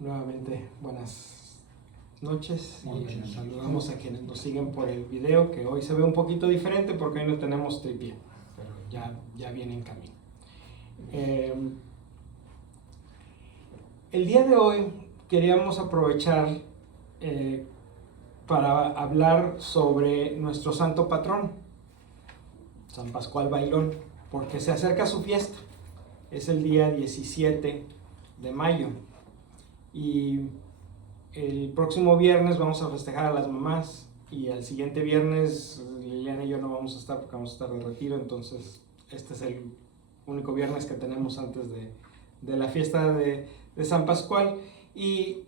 Nuevamente, buenas noches y saludamos a quienes nos siguen por el video, que hoy se ve un poquito diferente porque hoy no tenemos tripié, pero ya viene en camino. El día de hoy queríamos aprovechar para hablar sobre nuestro santo patrón, San Pascual Bailón, porque se acerca su fiesta. Es el día 17 de mayo. Y el próximo viernes vamos a festejar a las mamás y el siguiente viernes Liliana y yo no vamos a estar porque vamos a estar de retiro, entonces este es el único viernes que tenemos antes de la fiesta de San Pascual. Y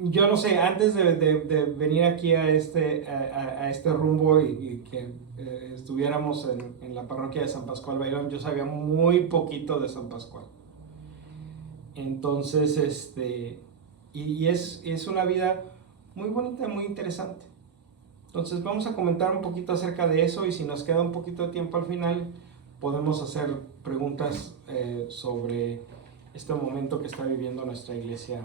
yo no sé, antes de venir aquí a este rumbo y que estuviéramos en la parroquia de San Pascual Bailón, yo sabía muy poquito de San Pascual. Entonces, es una vida muy bonita, muy interesante. Entonces vamos a comentar un poquito acerca de eso y si nos queda un poquito de tiempo al final, podemos hacer preguntas sobre este momento que está viviendo nuestra iglesia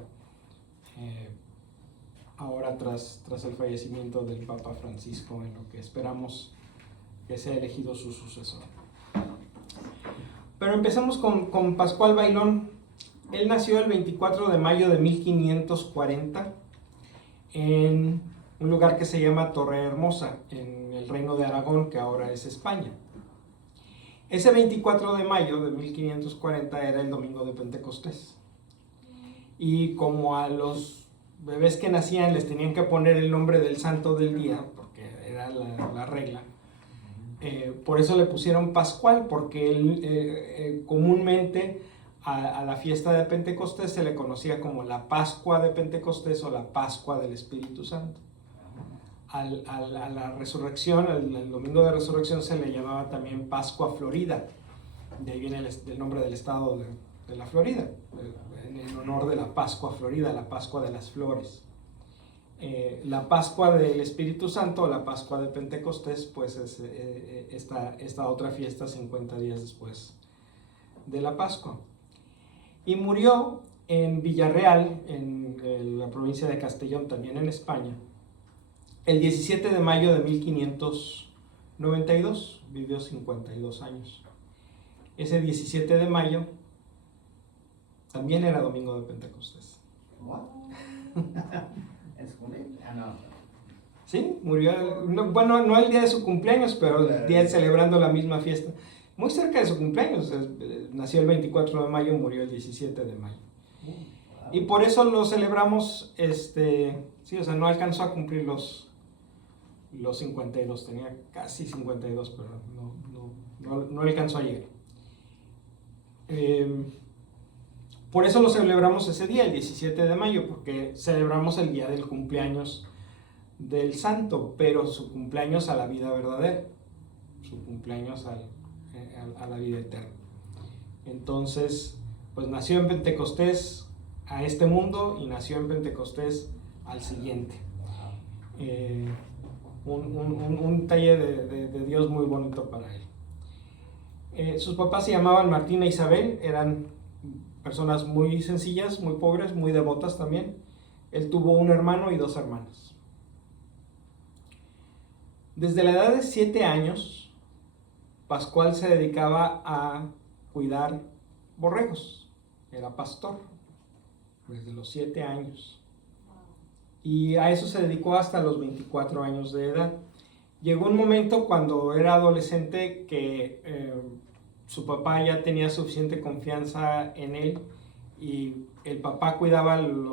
ahora tras el fallecimiento del Papa Francisco, en lo que esperamos que sea elegido su sucesor. Pero empecemos con Pascual Bailón. Él nació el 24 de mayo de 1540 en un lugar que se llama Torrehermosa, en el Reino de Aragón, que ahora es España. Ese 24 de mayo de 1540 era el domingo de Pentecostés. Y como a los bebés que nacían les tenían que poner el nombre del santo del día, porque era la regla, por eso le pusieron Pascual, porque él comúnmente a la fiesta de Pentecostés se le conocía como la Pascua de Pentecostés o la Pascua del Espíritu Santo. A la resurrección, el domingo de resurrección, se le llamaba también Pascua Florida. De ahí viene el nombre del estado de la Florida, en honor de la Pascua Florida, la Pascua de las Flores. La Pascua del Espíritu Santo, la Pascua de Pentecostés, pues es esta otra fiesta 50 días después de la Pascua. Y murió en Villarreal, en la provincia de Castellón, también en España, el 17 de mayo de 1592, vivió 52 años. Ese 17 de mayo también era domingo de Pentecostés. Sí, murió, no el día de su cumpleaños, pero el día celebrando la misma fiesta. Muy cerca de su cumpleaños, nació el 24 de mayo, murió el 17 de mayo. Y por eso lo celebramos, sí, o sea, no alcanzó a cumplir los 52, tenía casi 52, pero no alcanzó a llegar. Por eso lo celebramos ese día, el 17 de mayo, porque celebramos el día del cumpleaños del santo, pero su cumpleaños a la vida verdadera, su cumpleaños a la vida eterna. Entonces, pues nació en Pentecostés a este mundo y nació en Pentecostés al siguiente. Un talle de Dios muy bonito para él. Sus papás se llamaban Martín e Isabel, eran personas muy sencillas, muy pobres, muy devotas también. Él tuvo un hermano y 2 hermanas. Desde la edad de 7 años, Pascual se dedicaba a cuidar borregos, era pastor, desde los 7 años. Y a eso se dedicó hasta los 24 años de edad. Llegó un momento cuando era adolescente que su papá ya tenía suficiente confianza en él y el papá cuidaba el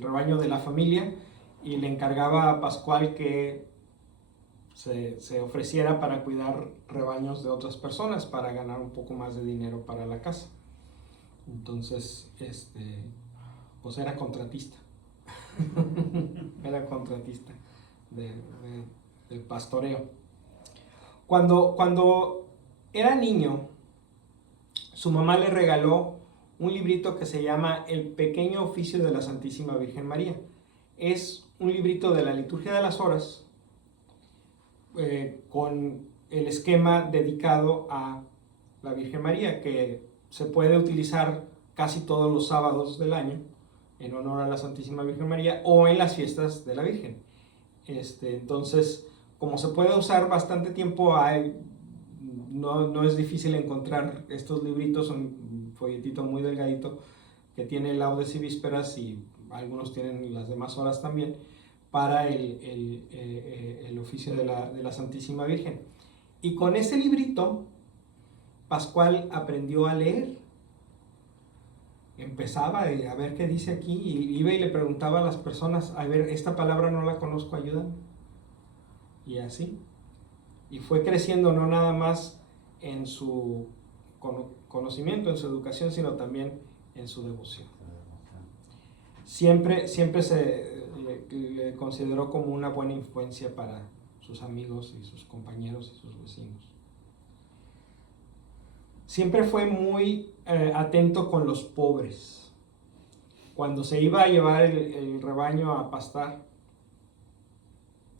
rebaño de la familia y le encargaba a Pascual que se ofreciera para cuidar rebaños de otras personas para ganar un poco más de dinero para la casa. Entonces, pues era contratista. Era contratista del pastoreo. Cuando era niño, su mamá le regaló un librito que se llama El Pequeño Oficio de la Santísima Virgen María. Es un librito de la Liturgia de las Horas con el esquema dedicado a la Virgen María, que se puede utilizar casi todos los sábados del año en honor a la Santísima Virgen María o en las fiestas de la Virgen. Entonces, como se puede usar bastante tiempo, no es difícil encontrar estos libritos, son un folletito muy delgadito que tiene laudes y vísperas, y algunos tienen las demás horas también, para el oficio de la Santísima Virgen. Y con ese librito, Pascual aprendió a leer. Empezaba a ver qué dice aquí, y iba y le preguntaba a las personas, a ver, esta palabra no la conozco, ayúdame. Y así. Y fue creciendo no nada más en su conocimiento, en su educación, sino también en su devoción. Siempre se le consideró como una buena influencia para sus amigos y sus compañeros y sus vecinos. Siempre fue muy atento con los pobres. Cuando se iba a llevar el rebaño a pastar,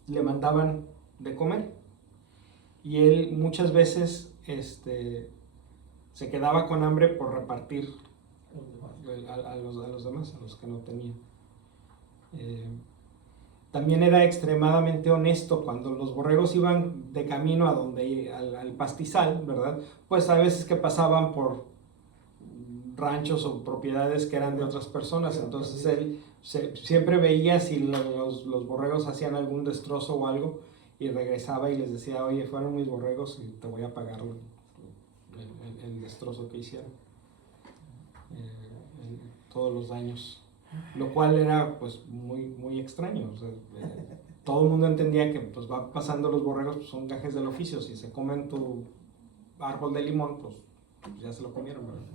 le mandaban de comer. Y él muchas veces se quedaba con hambre por repartir a los demás, a los que no tenían. También era extremadamente honesto. Cuando los borregos iban de camino al pastizal, ¿verdad? Pues a veces que pasaban por ranchos o propiedades que eran de otras personas, entonces él siempre veía si los borregos hacían algún destrozo o algo, y regresaba y les decía, oye, fueron mis borregos y te voy a pagar el destrozo que hicieron, todos los daños, lo cual era pues muy extraño. O sea, todo el mundo entendía que pues va pasando los borregos, pues son gajes del oficio, si se comen tu árbol de limón, pues ya se lo comieron, ¿verdad?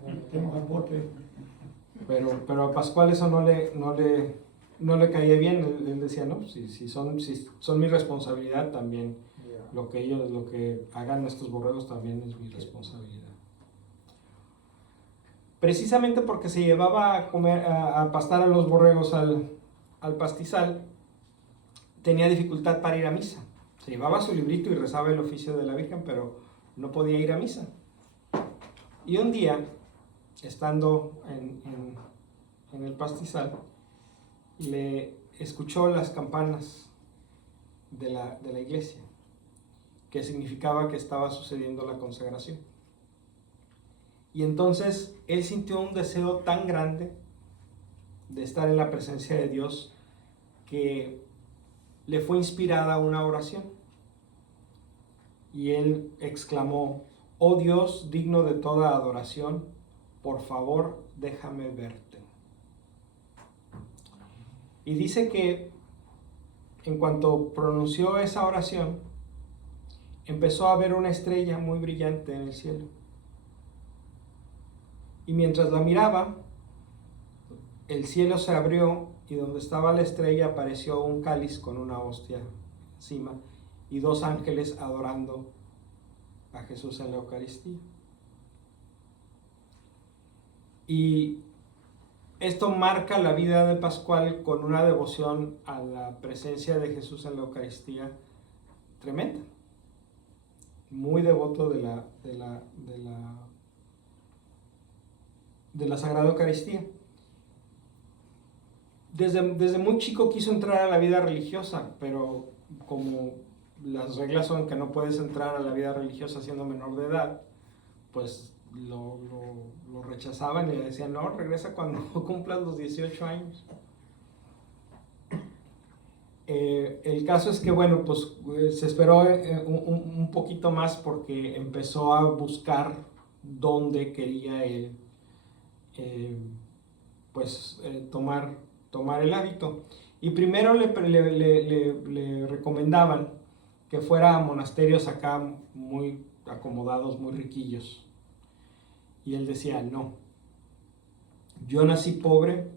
Pero a Pascual eso no le caía bien. Él decía, no, si son mi responsabilidad también, lo que hagan estos borregos también es mi responsabilidad. Precisamente porque se llevaba a pastar a los borregos al pastizal, tenía dificultad para ir a misa. Se llevaba su librito y rezaba el oficio de la Virgen, pero no podía ir a misa. Y un día, estando en el pastizal, le escuchó las campanas de la iglesia, que significaba que estaba sucediendo la consagración. Y entonces él sintió un deseo tan grande de estar en la presencia de Dios que le fue inspirada una oración. Y él exclamó, oh Dios digno de toda adoración, por favor déjame verte. Y dice que en cuanto pronunció esa oración, empezó a ver una estrella muy brillante en el cielo. Y mientras la miraba, el cielo se abrió, y donde estaba la estrella apareció un cáliz con una hostia encima y 2 ángeles adorando a Jesús en la Eucaristía. Y esto marca la vida de Pascual con una devoción a la presencia de Jesús en la Eucaristía tremenda. Muy devoto de la Sagrada Eucaristía. Desde muy chico quiso entrar a la vida religiosa, pero como las reglas son que no puedes entrar a la vida religiosa siendo menor de edad, pues lo rechazaban y le decían, no, regresa cuando cumplas los 18 años. El caso es que, bueno, pues se esperó un poquito más, porque empezó a buscar dónde quería él tomar el hábito. Y primero le recomendaban que fuera a monasterios acá muy acomodados, muy riquillos. Y él decía, no, yo nací pobre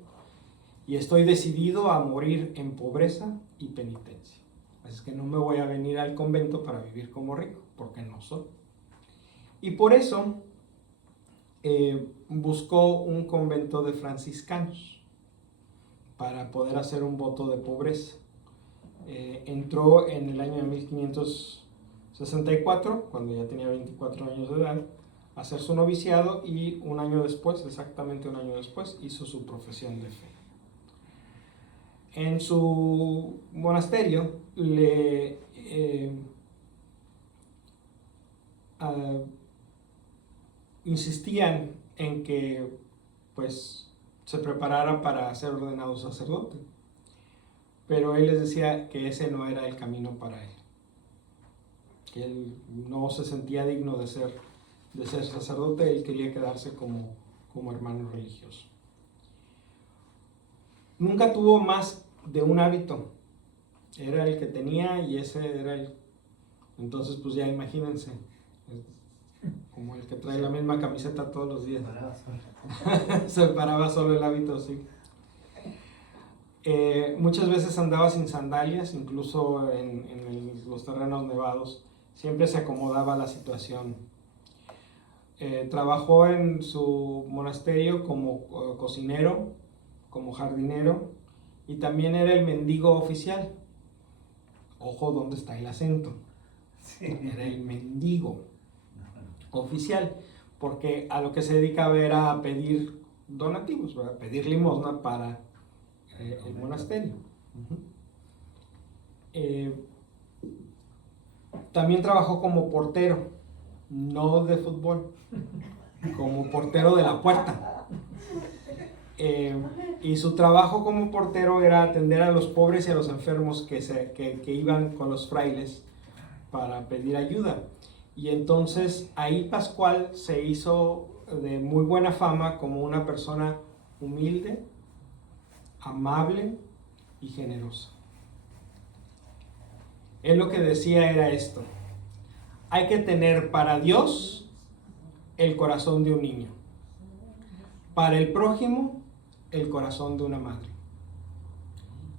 y estoy decidido a morir en pobreza y penitencia. Así que no me voy a venir al convento para vivir como rico, porque no soy. Y por eso buscó un convento de franciscanos para poder hacer un voto de pobreza. Entró en el año de 1564, cuando ya tenía 24 años de edad, a hacer su noviciado, y exactamente un año después, hizo su profesión de fe. En su monasterio le insistían en que pues se preparara para ser ordenado sacerdote, pero él les decía que ese no era el camino para él, que él no se sentía digno de ser sacerdote. Él quería quedarse como hermano religioso. Nunca tuvo más de un hábito, era el que tenía y ese era el. Entonces pues ya imagínense, como el que trae la misma camiseta todos los días. Se paraba solo el hábito, sí. Muchas veces andaba sin sandalias, incluso en los terrenos nevados. Siempre se acomodaba a la situación. Trabajó en su monasterio como cocinero, como jardinero, y también era el mendigo oficial. Ojo, ¿dónde está el acento? Sí. Era el mendigo oficial, porque a lo que se dedicaba era a pedir donativos, ¿verdad? Pedir limosna para el monasterio. También trabajó como portero, no de fútbol, como portero de la puerta. Y su trabajo como portero era atender a los pobres y a los enfermos que iban con los frailes para pedir ayuda. Y entonces ahí Pascual se hizo de muy buena fama como una persona humilde, amable y generosa. Él lo que decía era esto: hay que tener para Dios el corazón de un niño, para el prójimo el corazón de una madre,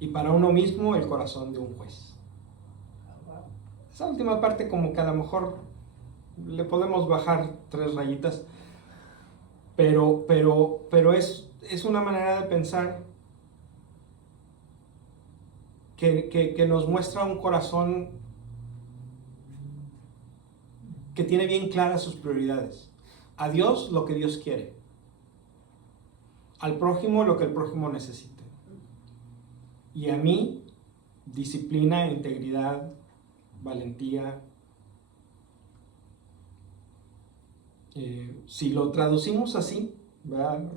y para uno mismo el corazón de un juez. Esa última parte como que a lo mejor le podemos bajar 3 rayitas, pero es una manera de pensar que nos muestra un corazón que tiene bien claras sus prioridades. A Dios lo que Dios quiere, al prójimo lo que el prójimo necesita, y a mí disciplina, integridad, valentía. Si lo traducimos así, ¿verdad?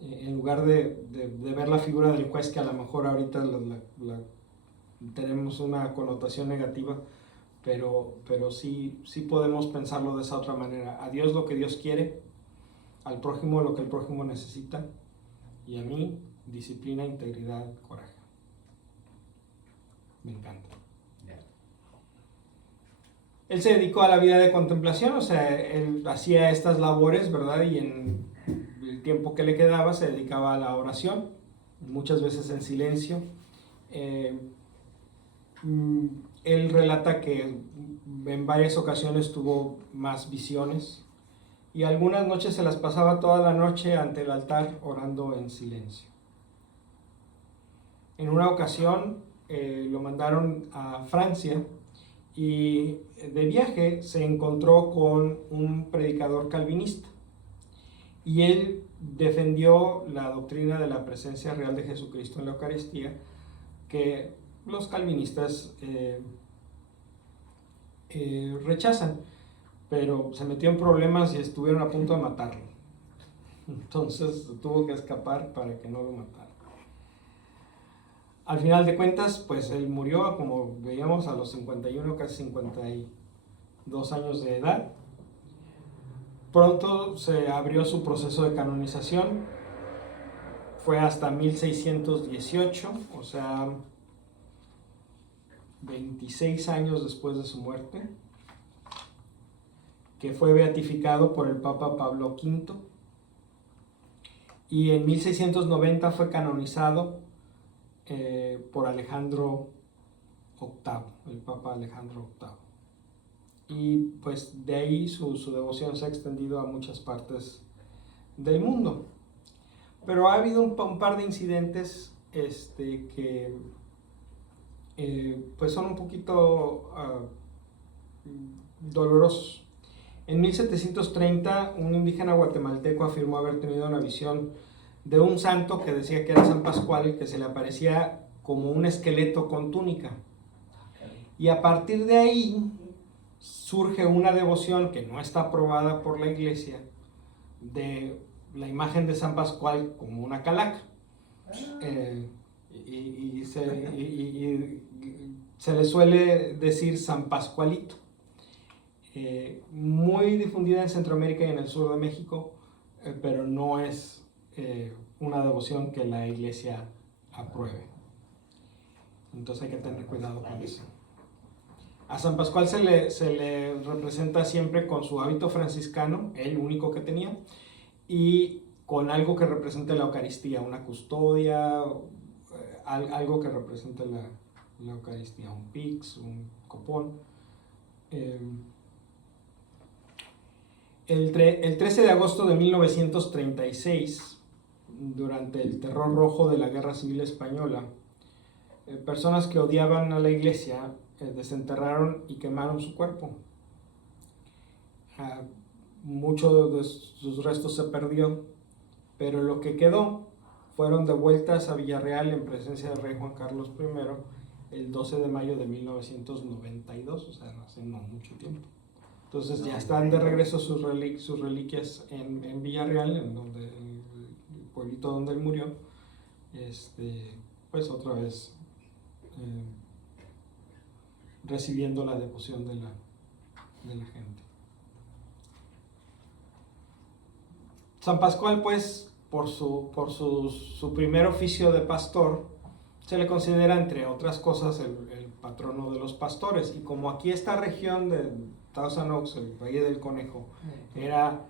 En lugar de ver la figura del juez, que a lo mejor ahorita tenemos una connotación negativa, pero sí podemos pensarlo de esa otra manera. A Dios lo que Dios quiere, al prójimo lo que el prójimo necesita, y a mí disciplina, integridad, coraje. Me encanta. Él se dedicó a la vida de contemplación, o sea, él hacía estas labores, ¿verdad? Y en el tiempo que le quedaba se dedicaba a la oración, muchas veces en silencio. Él relata que en varias ocasiones tuvo más visiones, y algunas noches se las pasaba toda la noche ante el altar orando en silencio. En una ocasión lo mandaron a Francia, y de viaje se encontró con un predicador calvinista, y él defendió la doctrina de la presencia real de Jesucristo en la Eucaristía, que los calvinistas rechazan, pero se metió en problemas y estuvieron a punto de matarlo. Entonces tuvo que escapar para que no lo mataran. Al final de cuentas, pues él murió, como veíamos, a los 51, casi 52 años de edad. Pronto se abrió su proceso de canonización. Fue hasta 1618, o sea, 26 años después de su muerte, que fue beatificado por el Papa Pablo V. Y en 1690 fue canonizado por Alejandro VIII, el Papa Alejandro VIII. Y pues de ahí su devoción se ha extendido a muchas partes del mundo. Pero ha habido un par de incidentes que pues son un poquito dolorosos. En 1730, un indígena guatemalteco afirmó haber tenido una visión de un santo que decía que era San Pascual, que se le aparecía como un esqueleto con túnica. Y a partir de ahí surge una devoción que no está aprobada por la iglesia de la imagen de San Pascual como una calaca. Y se le suele decir San Pascualito. Muy difundida en Centroamérica y en el sur de México, pero no es una devoción que la iglesia apruebe. Entonces hay que tener cuidado con eso. A San Pascual se le representa siempre con su hábito franciscano, el único que tenía, y con algo que represente la Eucaristía, una custodia, algo que represente la Eucaristía, un pix, un copón. El 13 de agosto de 1936, durante el terror rojo de la Guerra Civil Española, personas que odiaban a la iglesia desenterraron y quemaron su cuerpo. Mucho de sus restos se perdió, pero lo que quedó fueron devueltas a Villarreal en presencia del rey Juan Carlos I el 12 de mayo de 1992, o sea, hace no mucho tiempo. Entonces ya están de regreso sus reliquias en Villarreal, en donde, el pueblito donde él murió, pues otra vez recibiendo la devoción de la gente. San Pascual, pues, por su primer oficio de pastor, se le considera, entre otras cosas, el patrono de los pastores. Y como aquí esta región de Thousand Oaks, el Valle del Conejo, era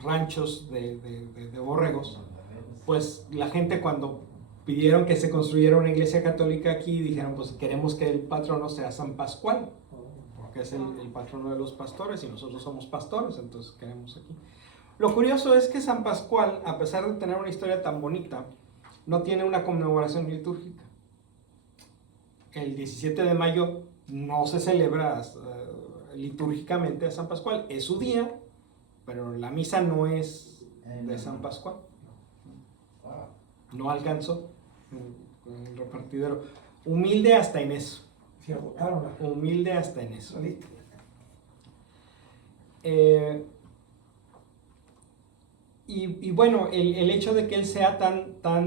ranchos de borregos, pues la gente, cuando pidieron que se construyera una iglesia católica aquí, dijeron, pues queremos que el patrono sea San Pascual, porque es el patrono de los pastores y nosotros somos pastores, entonces queremos aquí. Lo curioso es que San Pascual, a pesar de tener una historia tan bonita, no tiene una conmemoración litúrgica. El 17 de mayo no se celebra litúrgicamente a San Pascual, es su día, pero la misa no es de San Pascual. No alcanzó el repartidero. Humilde hasta en eso. Humilde hasta en eso. Y bueno, el hecho de que él sea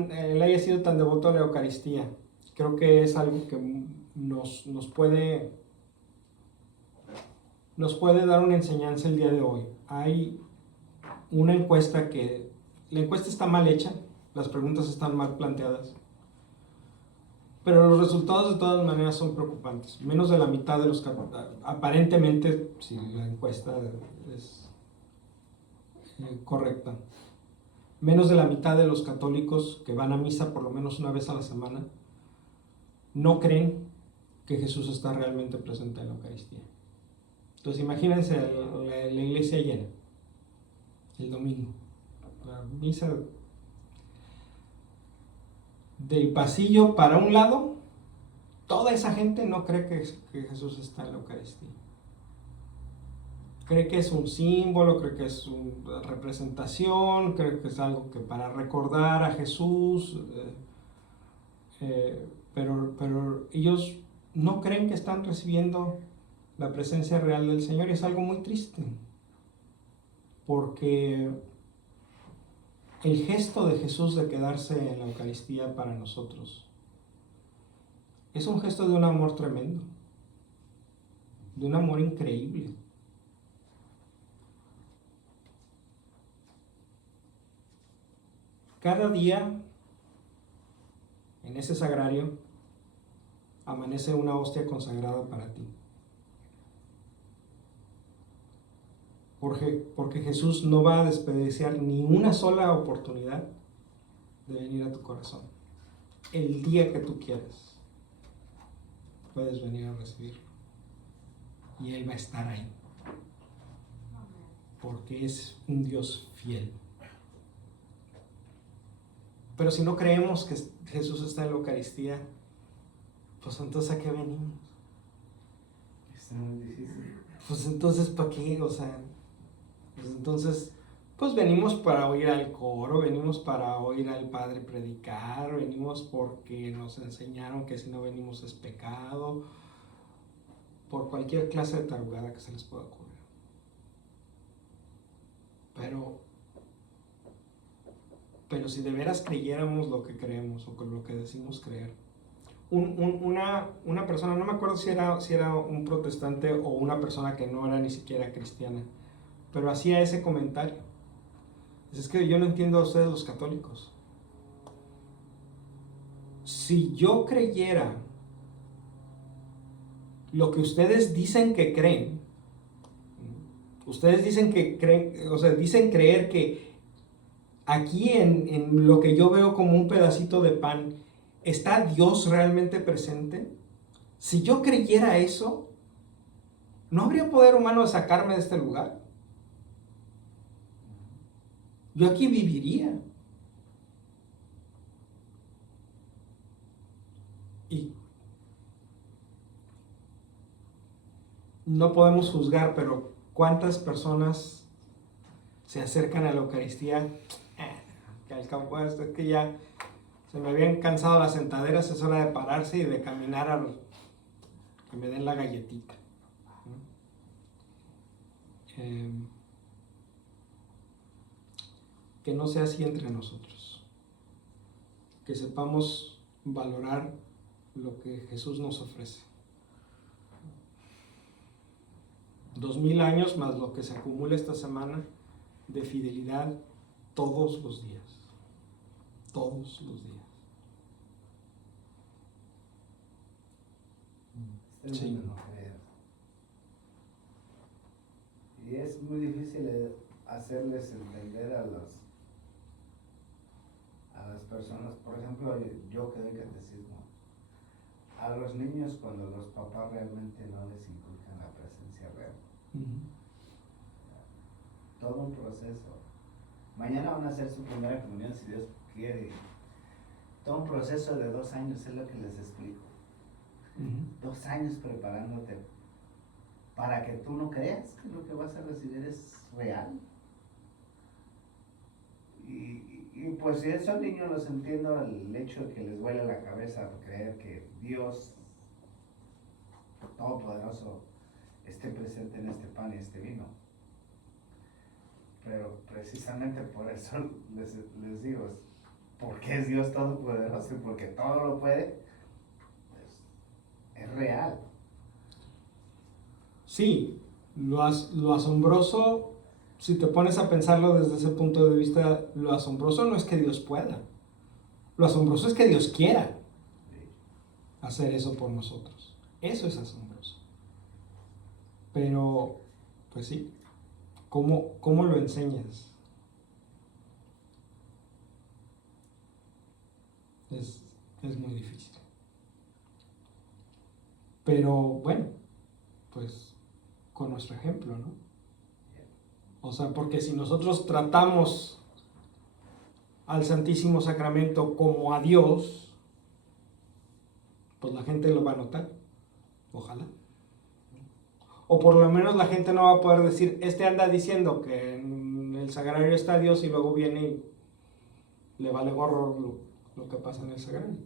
él haya sido tan devoto a la Eucaristía, creo que es algo que nos puede dar una enseñanza el día de hoy. Hay una encuesta la encuesta está mal hecha, las preguntas están mal planteadas, pero los resultados de todas maneras son preocupantes. Menos de la mitad de los aparentemente, si la encuesta es correcta, menos de la mitad de los católicos que van a misa por lo menos una vez a la semana no creen que Jesús está realmente presente en la Eucaristía. Entonces imagínense la iglesia llena el domingo, la misa del pasillo para un lado, toda esa gente no cree que Jesús está en la Eucaristía. Cree que es un símbolo, cree que es una representación, cree que es algo que para recordar a Jesús, pero ellos no creen que están recibiendo la presencia real del Señor, y es algo muy triste, porque el gesto de Jesús de quedarse en la Eucaristía para nosotros es un gesto de un amor tremendo, de un amor increíble. Cada día en ese sagrario amanece una hostia consagrada para ti. Porque Jesús no va a desperdiciar ni una sola oportunidad de venir a tu corazón. El día que tú quieras, puedes venir a recibirlo. Y Él va a estar ahí. Porque es un Dios fiel. Pero si no creemos que Jesús está en la Eucaristía, pues entonces ¿a qué venimos? Está muy difícil. Pues entonces ¿para qué? O sea, pues entonces Pues venimos para oír al coro, venimos para oír al padre predicar, venimos porque nos enseñaron que si no venimos es pecado, por cualquier clase de tarugada que se les pueda ocurrir. Pero si de veras creyéramos lo que creemos o con lo que decimos creer, una persona, no me acuerdo si era un protestante o una persona que no era ni siquiera cristiana, pero hacía ese comentario. Es que yo no entiendo a ustedes los católicos. Si yo creyera lo que ustedes dicen que creen, ustedes dicen que creen, o sea, dicen creer que aquí en lo que yo veo como un pedacito de pan, ¿está Dios realmente presente? Si yo creyera eso, ¿no habría poder humano de sacarme de este lugar? Yo aquí viviría. Y no podemos juzgar, pero ¿cuántas personas se acercan a la Eucaristía? Que al cabo, es que ya se me habían cansado las sentaderas, es hora de pararse y de caminar a que me den la galletita. Que no sea así entre nosotros. Que sepamos valorar lo que Jesús nos ofrece. 2000 años más lo que se acumula esta semana de fidelidad todos los días. Todos los días. Sí. No creer. Y es muy difícil hacerles entender a las personas, por ejemplo, yo que doy catecismo, a los niños cuando los papás realmente no les inculcan la presencia real. Todo un proceso. Mañana van a hacer su primera comunión si Dios quiere. Todo un proceso de 2 años es lo que les explico. 2 años preparándote para que tú no creas que lo que vas a recibir es real. Y pues si esos niños los entiendo, el hecho de que les huele la cabeza creer que Dios Todopoderoso esté presente en este pan y este vino. Pero precisamente por eso les digo, porque es Dios Todopoderoso y porque todo lo puede, pues es real. Sí, lo asombroso, si te pones a pensarlo desde ese punto de vista, lo asombroso no es que Dios pueda. Lo asombroso es que Dios quiera hacer eso por nosotros. Eso es asombroso. Pero, pues sí, ¿cómo lo enseñas? Es muy difícil. Pero bueno, pues con nuestro ejemplo, ¿no? O sea, porque si nosotros tratamos al Santísimo Sacramento como a Dios, pues la gente lo va a notar. Ojalá. O por lo menos la gente no va a poder decir, anda diciendo que en el sagrario está Dios y luego viene y le vale gorro lo que pasa en el sagrario.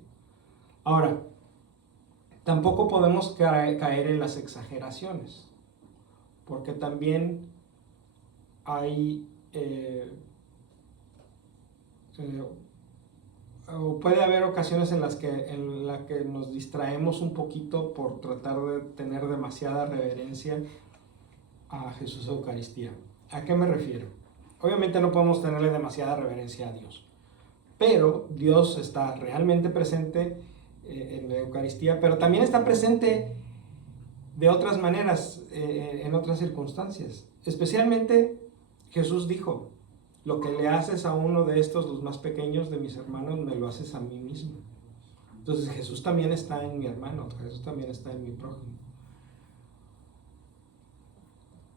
Ahora, tampoco podemos caer en las exageraciones, porque también hay puede haber ocasiones en las que nos distraemos un poquito por tratar de tener demasiada reverencia a Jesús Eucaristía. ¿A qué me refiero? Obviamente no podemos tenerle demasiada reverencia a Dios, pero Dios está realmente presente en la Eucaristía, pero también está presente de otras maneras, en otras circunstancias. Especialmente Jesús dijo, lo que le haces a uno de estos, los más pequeños de mis hermanos, me lo haces a mí mismo. Entonces Jesús también está en mi hermano, Jesús también está en mi prójimo.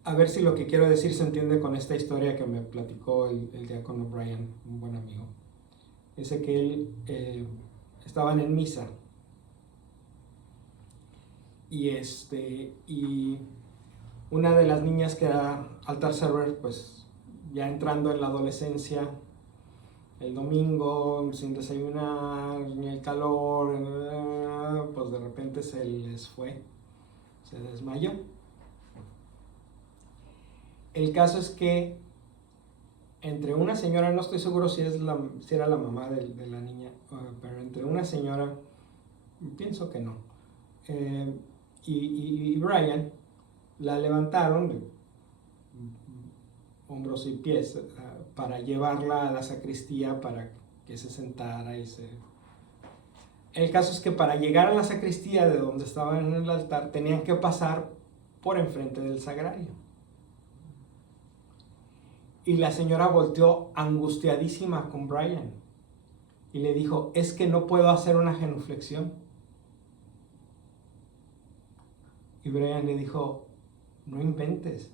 A ver si lo que quiero decir se entiende con esta historia que me platicó el diácono Brian, un buen amigo. Dice que él estaban en misa y una de las niñas que era altar server, pues ya entrando en la adolescencia, el domingo, sin desayunar, ni el calor, pues de repente se les fue, se desmayó. El caso es que entre una señora, no estoy seguro si era la mamá de la niña, pero entre una señora, pienso que no, y Brian, la levantaron de hombros y pies para llevarla a la sacristía para que se sentara y se... El caso es que para llegar a la sacristía de donde estaban en el altar tenían que pasar por enfrente del sagrario. Y la señora volteó angustiadísima con Brian y le dijo, es que no puedo hacer una genuflexión. Y Brian le dijo, no inventes,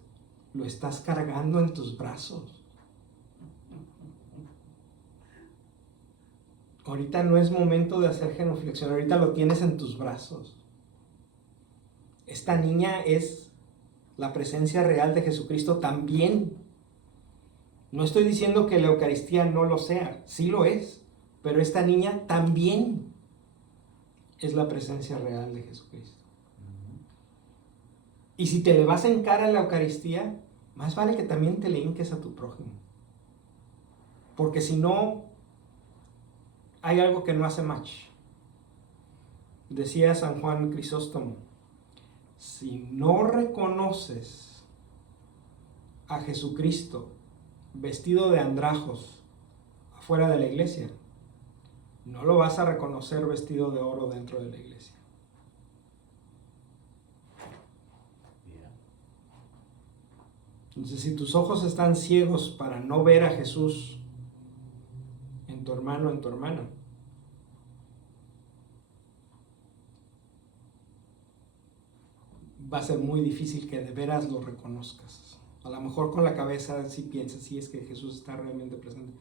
lo estás cargando en tus brazos. Ahorita no es momento de hacer genuflexión, ahorita lo tienes en tus brazos. Esta niña es la presencia real de Jesucristo también. No estoy diciendo que la Eucaristía no lo sea, sí lo es, pero esta niña también es la presencia real de Jesucristo. Y si te le vas en cara a la Eucaristía, más vale que también te le hinques a tu prójimo. Porque si no, hay algo que no hace match. Decía San Juan Crisóstomo, si no reconoces a Jesucristo vestido de andrajos afuera de la iglesia, no lo vas a reconocer vestido de oro dentro de la iglesia. Entonces, si tus ojos están ciegos para no ver a Jesús en tu hermano, en tu hermana, va a ser muy difícil que de veras lo reconozcas. A lo mejor con la cabeza sí piensas, sí es que Jesús está realmente presente.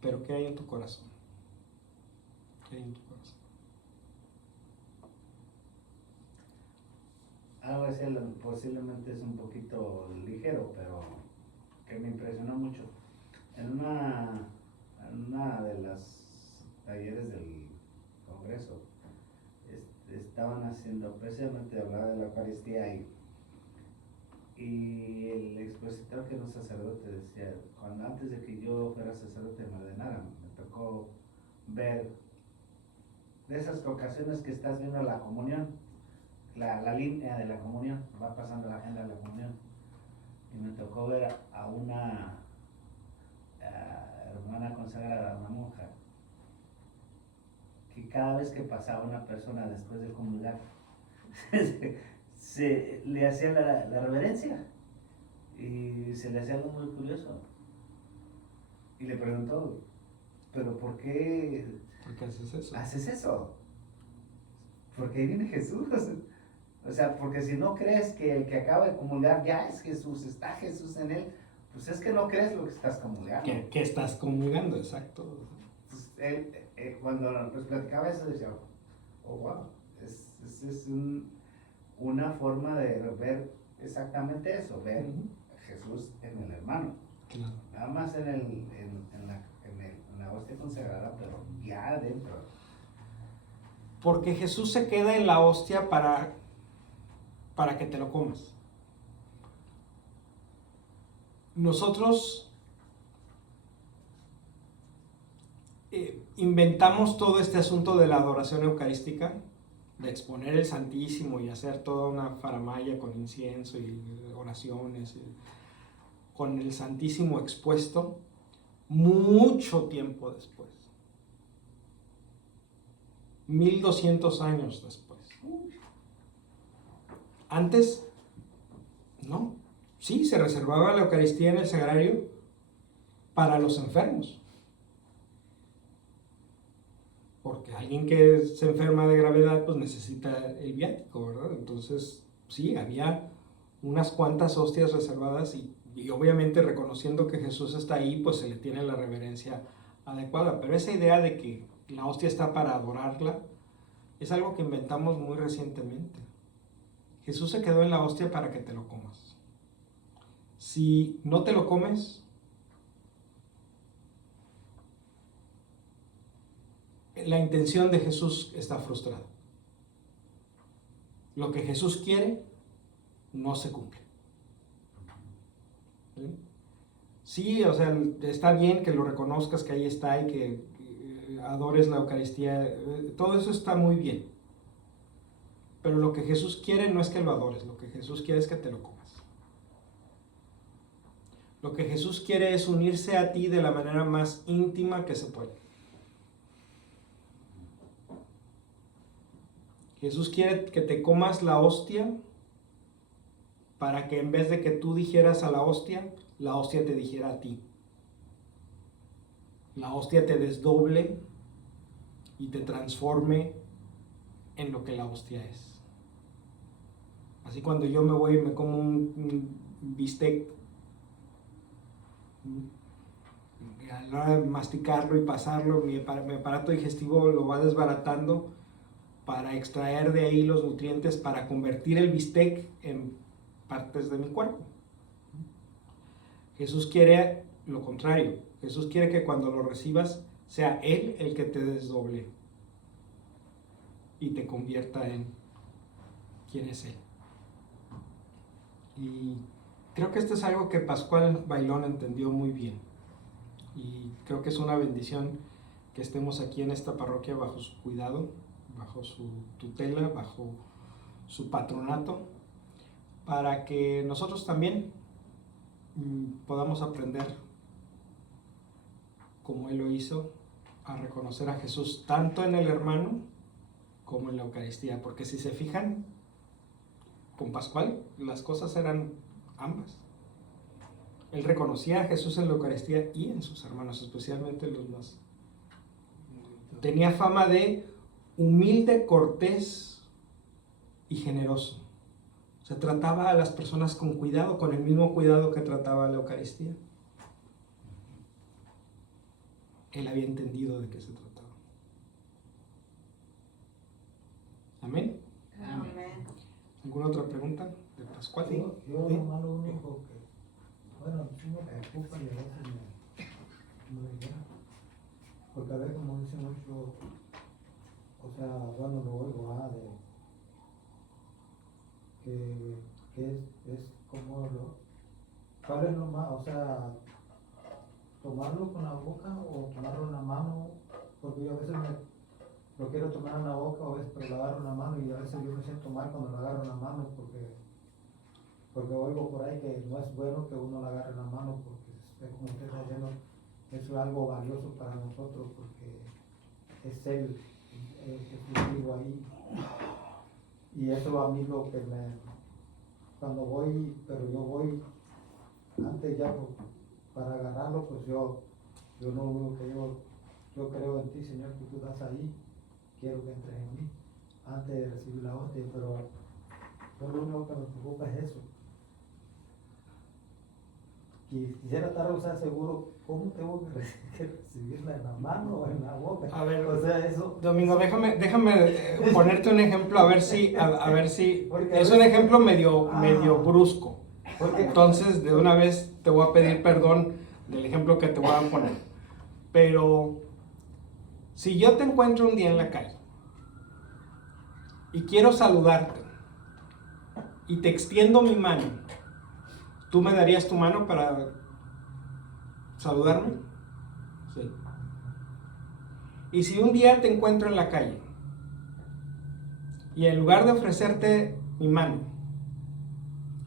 Pero ¿qué hay en tu corazón? ¿Qué hay en tu corazón? Algo así posiblemente es un poquito ligero, pero que me impresionó mucho. En una de las talleres del Congreso estaban haciendo, precisamente hablaba de la Eucaristía y el expositor que era un sacerdote decía, cuando antes de que yo fuera sacerdote me ordenaran, me tocó ver de esas ocasiones que estás viendo la comunión, la línea de la comunión, va pasando la agenda de la comunión, y me tocó ver a una hermana consagrada, una monja, que cada vez que pasaba una persona después de comulgar, se le hacía la reverencia y se le hacía algo muy curioso. Y le preguntó, ¿pero por qué haces eso? ¿Haces eso? Porque ahí viene Jesús. O sea, porque si no crees que el que acaba de comulgar ya es Jesús, está Jesús en él, pues es que no crees lo que estás comulgando. ¿Qué estás comulgando? Exacto. Pues cuando nos platicaba eso, decía, oh, wow, es una forma de ver exactamente eso, ver a Jesús en el hermano. Claro. Nada más en la hostia consagrada, pero ya adentro. Porque Jesús se queda en la hostia para que te lo comas. Nosotros inventamos todo este asunto de la adoración eucarística, de exponer el Santísimo y hacer toda una faramalla con incienso y oraciones, con el Santísimo expuesto, mucho tiempo después. 1200 años después. Antes, no. Sí, se reservaba la Eucaristía en el sagrario para los enfermos. Porque alguien que se enferma de gravedad, pues necesita el viático, ¿verdad? Entonces, sí, había unas cuantas hostias reservadas y obviamente reconociendo que Jesús está ahí, pues se le tiene la reverencia adecuada. Pero esa idea de que la hostia está para adorarla es algo que inventamos muy recientemente. Jesús se quedó en la hostia para que te lo comas. Si no te lo comes, la intención de Jesús está frustrada. Lo que Jesús quiere no se cumple. Sí, o sea, está bien que lo reconozcas, que ahí está y que adores la Eucaristía, todo eso está muy bien. Pero lo que Jesús quiere no es que lo adores, lo que Jesús quiere es que te lo comas. Lo que Jesús quiere es unirse a ti de la manera más íntima que se puede. Jesús quiere que te comas la hostia para que en vez de que tú digieras a la hostia te digiera a ti. La hostia te desdoble y te transforme en lo que la hostia es. Así cuando yo me voy y me como un bistec, a la hora de masticarlo y pasarlo, mi aparato digestivo lo va desbaratando para extraer de ahí los nutrientes para convertir el bistec en partes de mi cuerpo. Jesús quiere lo contrario. Jesús quiere que cuando lo recibas sea Él el que te desdoble y te convierta en quién es Él. Y creo que esto es algo que Pascual Bailón entendió muy bien. Y creo que es una bendición que estemos aquí en esta parroquia bajo su cuidado, bajo su tutela, bajo su patronato, para que nosotros también podamos aprender, como Él lo hizo, a reconocer a Jesús tanto en el hermano como en la Eucaristía. Porque si se fijan, con Pascual las cosas eran ambas. Él reconocía a Jesús en la Eucaristía y en sus hermanos, especialmente los más. Tenía fama de humilde, cortés y generoso. Se trataba a las personas con cuidado, con el mismo cuidado que trataba la Eucaristía. Él había entendido de qué se trataba. Amén. Amén. ¿Alguna otra pregunta de Pascual? Yo nomás lo único que, bueno, sí me preocupa y a veces me llega, porque a veces como dice mucho, o sea, bueno, lo oigo, que es como ¿cuál es lo más, o sea, tomarlo con la boca o tomarlo en la mano? Porque yo a veces lo quiero tomar en la boca, o es, pero lo agarro en la mano y a veces yo me siento mal cuando lo agarro en la mano porque oigo por ahí que no es bueno que uno lo agarre en la mano porque, como usted está diciendo, es algo valioso para nosotros porque es Él que vivo ahí. Y eso a mí lo que cuando voy, pero yo voy antes ya para agarrarlo, pues yo no digo que yo creo en ti, Señor, que tú estás ahí, quiero que entres en mí antes de recibir la hostia, pero lo único que me preocupa es eso. Quisiera estar, o sea, seguro cómo tengo que recibirla, en la mano o en la boca. A ver, o sea, eso. Domingo, déjame ponerte un ejemplo a ver si Porque es un ejemplo medio brusco. Porque, Entonces, de una vez te voy a pedir perdón del ejemplo que te voy a poner. Pero si yo te encuentro un día en la calle y quiero saludarte y te extiendo mi mano, ¿tú me darías tu mano para saludarme? Sí. Y si un día te encuentro en la calle y en lugar de ofrecerte mi mano,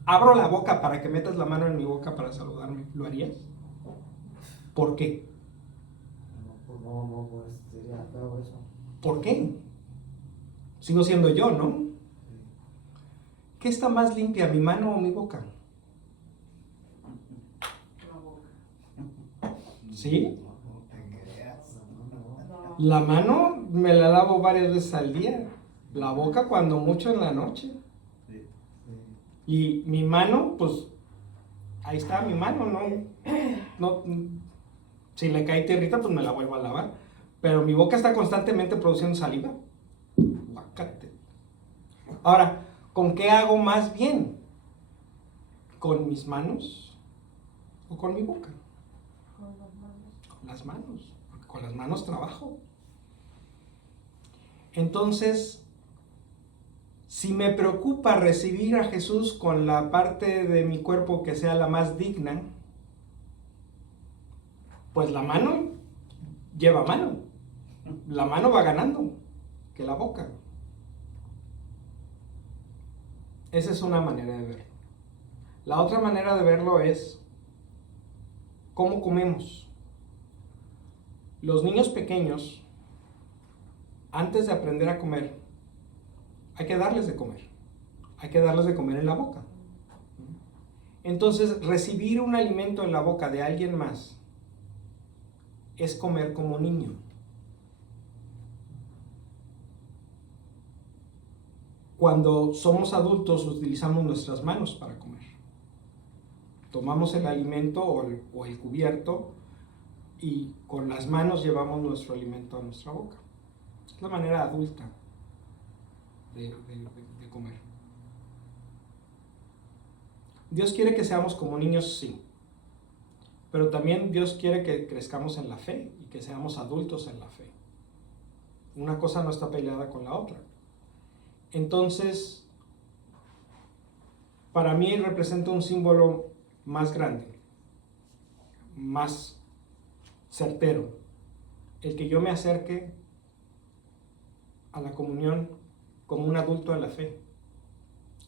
abro la boca para que metas la mano en mi boca para saludarme, ¿lo harías? ¿Por qué? No, pues sería feo eso. ¿Por qué? Sigo siendo yo, ¿no? Sí. ¿Qué está más limpia, mi mano o mi boca? ¿Sí? No te creas. No. La mano me la lavo varias veces al día. La boca cuando mucho en la noche. Sí. Y mi mano, pues, ahí está mi mano, no, si le cae tierrita, pues me la vuelvo a lavar. Pero mi boca está constantemente produciendo saliva. Guácate. Ahora, ¿con qué hago más bien? ¿Con mis manos o con mi boca? Con las manos. Con las manos, porque con las manos trabajo. Entonces, si me preocupa recibir a Jesús con la parte de mi cuerpo que sea la más digna, pues la mano lleva mano. La mano va ganando que la boca. Esa es una manera de verlo. La otra manera de verlo es cómo comemos. Los niños pequeños, antes de aprender a comer, hay que darles de comer. Hay que darles de comer en la boca. Entonces, recibir un alimento en la boca de alguien más es comer como niño. Cuando somos adultos, utilizamos nuestras manos para comer. Tomamos el alimento o el cubierto y con las manos llevamos nuestro alimento a nuestra boca. Es la manera adulta de comer. Dios quiere que seamos como niños, sí. Pero también Dios quiere que crezcamos en la fe y que seamos adultos en la fe. Una cosa no está peleada con la otra. Entonces, para mí representa un símbolo más grande, más certero, el que yo me acerque a la comunión como un adulto de la fe,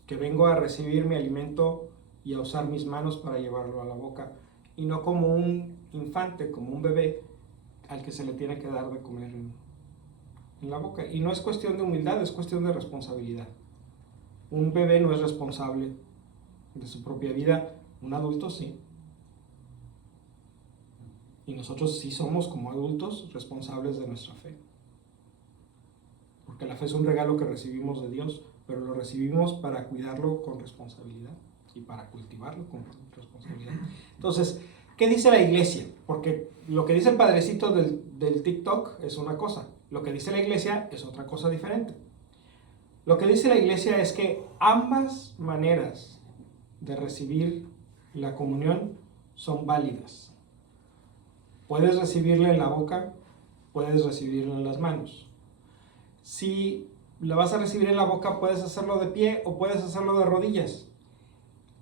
que vengo a recibir mi alimento y a usar mis manos para llevarlo a la boca, y no como un infante, como un bebé al que se le tiene que dar de comer en la boca. Y no es cuestión de humildad, es cuestión de responsabilidad. Un bebé no es responsable de su propia vida, un adulto sí. Y nosotros sí somos como adultos responsables de nuestra fe. Porque la fe es un regalo que recibimos de Dios, pero lo recibimos para cuidarlo con responsabilidad y para cultivarlo con responsabilidad. Entonces, ¿qué dice la iglesia? Porque lo que dice el padrecito del TikTok es una cosa, lo que dice la iglesia es otra cosa diferente. Lo que dice la iglesia es que ambas maneras de recibir la comunión son válidas. Puedes recibirla en la boca, puedes recibirla en las manos. Si la vas a recibir en la boca, puedes hacerlo de pie o puedes hacerlo de rodillas.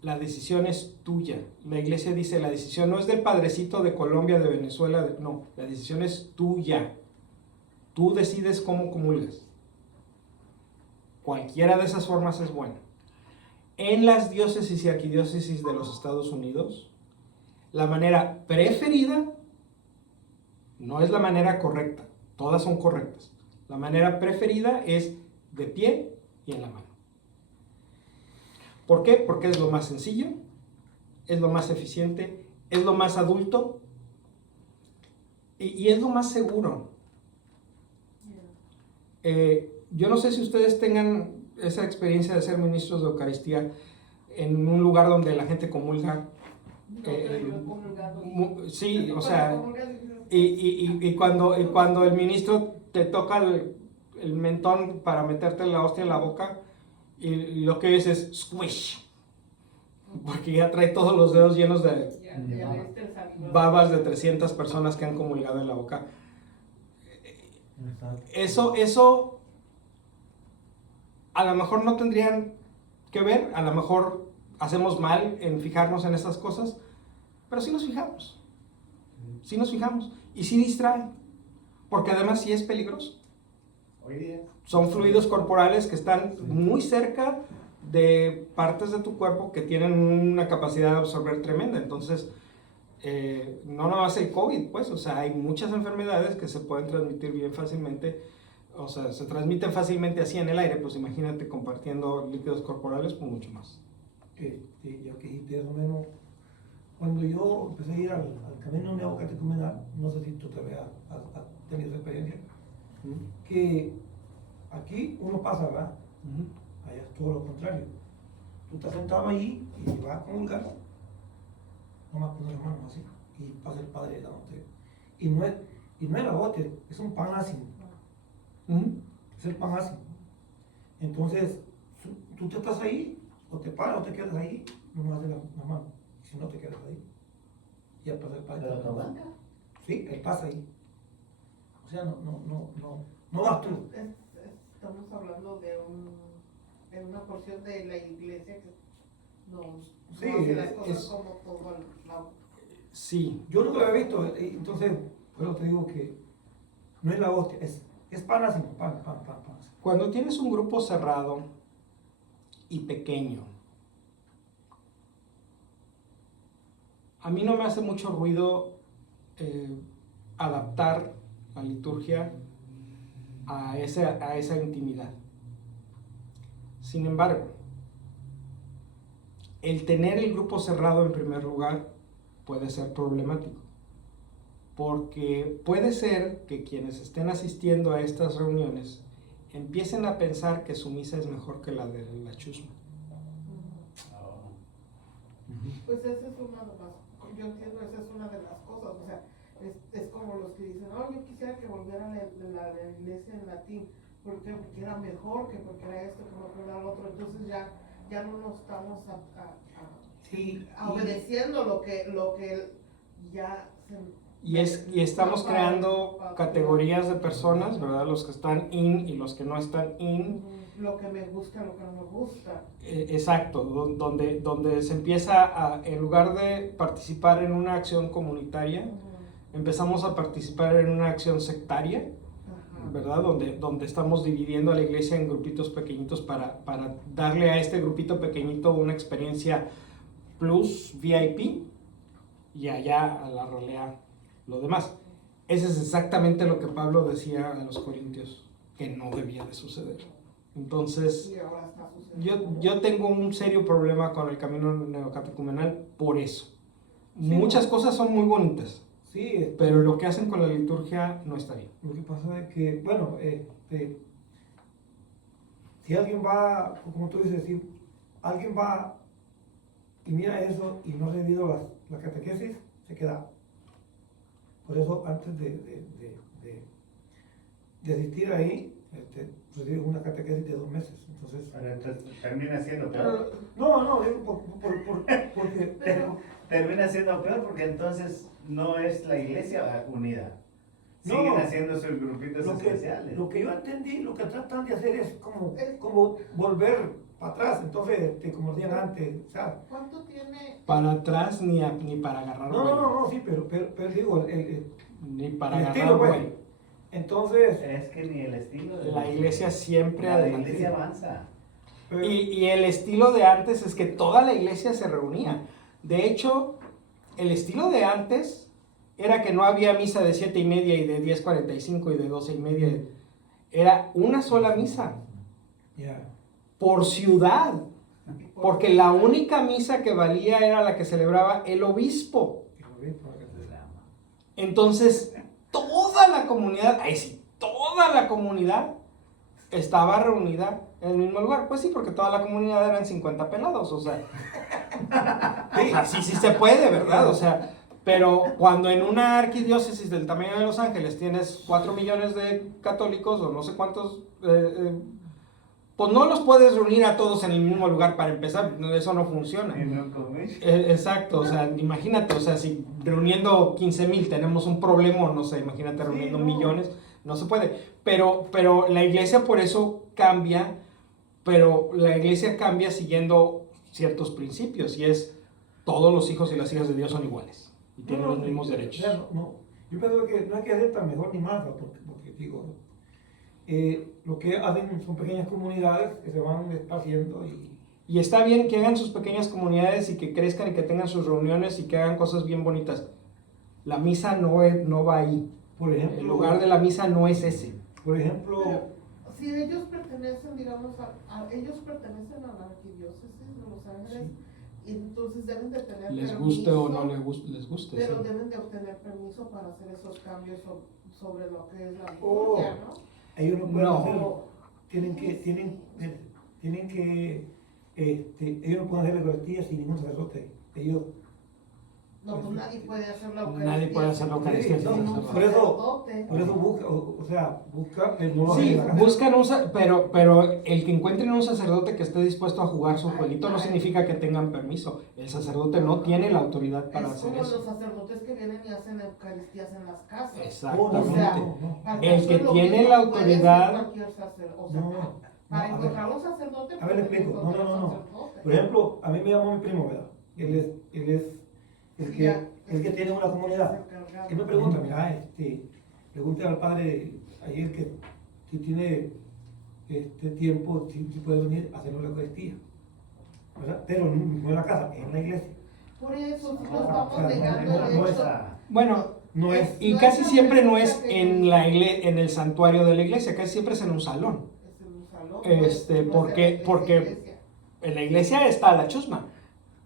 La decisión es tuya. La iglesia dice, la decisión no es del padrecito de Colombia, de Venezuela, no, la decisión es tuya. Tú decides cómo comulgas. Cualquiera de esas formas es buena. En las diócesis y arquidiócesis de los Estados Unidos, la manera preferida no es la manera correcta, todas son correctas. La manera preferida es de pie y en la mano. ¿Por qué? Porque es lo más sencillo, es lo más eficiente, es lo más adulto y es lo más seguro. Yo no sé si ustedes tengan esa experiencia de ser ministros de Eucaristía en un lugar donde la gente comulga. Sí, o sea, y cuando el ministro te toca el mentón para meterte la hostia en la boca, y lo que ves es squish, porque ya trae todos los dedos llenos de babas de 300 personas que han comulgado en la boca. Eso a lo mejor no tendrían que ver, a lo mejor hacemos mal en fijarnos en esas cosas, pero sí nos fijamos. Sí nos fijamos y sí distrae, porque además sí es peligroso. Son fluidos corporales que están muy cerca de partes de tu cuerpo que tienen una capacidad de absorber tremenda. Entonces, no nomás el COVID, pues, o sea, hay muchas enfermedades que se pueden transmitir bien fácilmente, o sea, se transmiten fácilmente así en el aire, pues imagínate compartiendo líquidos corporales, pues mucho más. Ya que dijiste eso mismo, cuando yo empecé a ir al camino neocatecumenal, no sé si tú te has tenido esa experiencia, que aquí uno pasa, ¿verdad? Allá es todo lo contrario. Tú estás sentado ahí y vas a comulgar, nomás poner las manos así, y pasa el padre dándote. Y no es la bote, es un pan ácido. Es el pan ácido. Entonces, tú te estás ahí, o te paras o te quedas ahí, no haces las manos. Si no te quedas ahí. y él pasa el padre. ¿Pero Tobanca? Sí, él pasa ahí. O sea, no vas tú. Estamos hablando de una porción de la iglesia que no Sí, hace las cosas es- como todo Sí, Yo nunca lo había visto, entonces, pero te digo que no es la hostia, es pan así, pan. cuando tienes un grupo cerrado y pequeño, a mí no me hace mucho ruido adaptar la liturgia a esa intimidad. Sin embargo, el tener el grupo cerrado en primer lugar puede ser problemático, porque puede ser que quienes estén asistiendo a estas reuniones empiecen a pensar que su misa es mejor que la de la chusma. Oh. Pues esa es una de las, yo entiendo, esa es una de las cosas, o sea, es como los que dicen, oh, yo quisiera que volviera la iglesia en latín, porque era mejor, que porque era esto, que porque era lo otro, entonces ya no nos estamos Sí, obedeciendo lo que ya se... Y estamos creando categorías de personas, ¿verdad? Los que están in y los que no están in. Lo que me gusta, lo que no me gusta. Exacto, donde se empieza en lugar de participar en una acción comunitaria, empezamos a participar en una acción sectaria, Ajá. ¿verdad? Donde estamos dividiendo a la iglesia en grupitos pequeñitos para darle a este grupito pequeñito una experiencia plus VIP y allá a la realidad lo demás. Ese es exactamente lo que Pablo decía a los corintios, que no debía de suceder. Entonces, Y ahora está sucediendo. yo tengo un serio problema con el camino neocatecumenal por eso. Sí, Muchas no. cosas son muy bonitas, sí, pero lo que hacen con la liturgia no está bien. lo que pasa es que, bueno, si alguien va, como tú dices, si alguien va y mira eso y no ha recibido la catequesis, se queda. Por eso, antes de asistir ahí, recibes una catequesis de 2 meses. Entonces, Pero entonces termina siendo peor. no, digo porque Termina siendo peor porque entonces no es la iglesia unida. No. Siguen haciendo sus grupitos lo especiales. que yo entendí, lo que tratan de hacer es como volver para atrás. Entonces, como decían antes, o sea, ¿Cuánto tiene? Para atrás ni para agarrar vuelo. no, sí, pero digo, Ni para el agarrar estilo, pues. vuelo. Entonces, Es que ni el estilo de La iglesia siempre la adelante. iglesia avanza. pero- Y el estilo de antes es que toda la iglesia se reunía. De hecho, el estilo de antes era que no había misa de 7:30 y de 10:45 y de 12:30. Era una sola misa ya. por ciudad. Porque la única misa que valía era la que celebraba el obispo. Entonces, toda la comunidad, ahí sí, toda la comunidad estaba reunida en el mismo lugar. Pues sí, porque toda la comunidad eran 50 pelados, o sea. Sí se puede, ¿verdad? O sea, pero cuando en una arquidiócesis del tamaño de Los Ángeles tienes 4 millones de católicos o no sé cuántos, pues no los puedes reunir a todos en el mismo lugar para empezar, eso no funciona. En un comité. Exacto, o sea, imagínate, o sea, si reuniendo 15,000 tenemos un problema, no sé, imagínate reuniendo no. millones, no se puede. Pero la iglesia por eso cambia, pero la iglesia cambia siguiendo ciertos principios, y es todos los hijos y las hijas de Dios son iguales y tienen los mismos derechos. O sea, no. Yo pienso que no hay que hacer tan mejor ni más, porque digo, lo que hacen son pequeñas comunidades que se van esparciendo Y está bien que hagan sus pequeñas comunidades y que crezcan y que tengan sus reuniones y que hagan cosas bien bonitas. La misa no va ahí. por ejemplo, El lugar de la misa no es ese. por ejemplo, Si ellos pertenecen, digamos, ellos pertenecen a la arquidiócesis de Los Ángeles, y entonces deben de tener Les permiso, guste o no les guste. pero Sí. deben de obtener permiso para hacer esos cambios sobre lo que es la Oh. liturgia, ¿no? ellos no pueden No. hacerlo. Tienen que ellos no pueden hacer la Eucaristía sin ningún sacerdote. Ellos No, pues nadie puede hacer la Eucaristía. Nadie puede hacer la Eucaristía Sí, sin no, sacerdote. por eso Sacerdote. busca, o sea, busca el no lo hace Sí, en la casa. buscan pero el que encuentren un sacerdote que esté dispuesto a jugar su jueguito no significa que tengan permiso. El sacerdote no tiene la autoridad para Es hacer como eso. los sacerdotes que vienen y hacen Eucaristías en las casas. Exactamente. O sea, no. Para El eso que es lo tiene mismo, la puede ser autoridad- cualquier sacerdote. O sea, No, para a ver. encontrar un sacerdote. A ver, le puede explico. encontrar No. un sacerdote. Por ejemplo, a mí me llamó mi primo, ¿verdad? Él es el que tiene una comunidad. Él me pregunta, mira, pregúntale al padre ayer que si tiene tiempo, si puede venir a hacernos la Eucaristía. ¿Verdad? Pero no en la casa, en la iglesia. Por eso, si no O estamos sea, negando el no es- hecho. Bueno, No es. y No casi es la siempre no pregunta es que en yo- en el santuario de la iglesia, casi siempre es en un salón. Es en un salón, Porque en la iglesia está la chusma.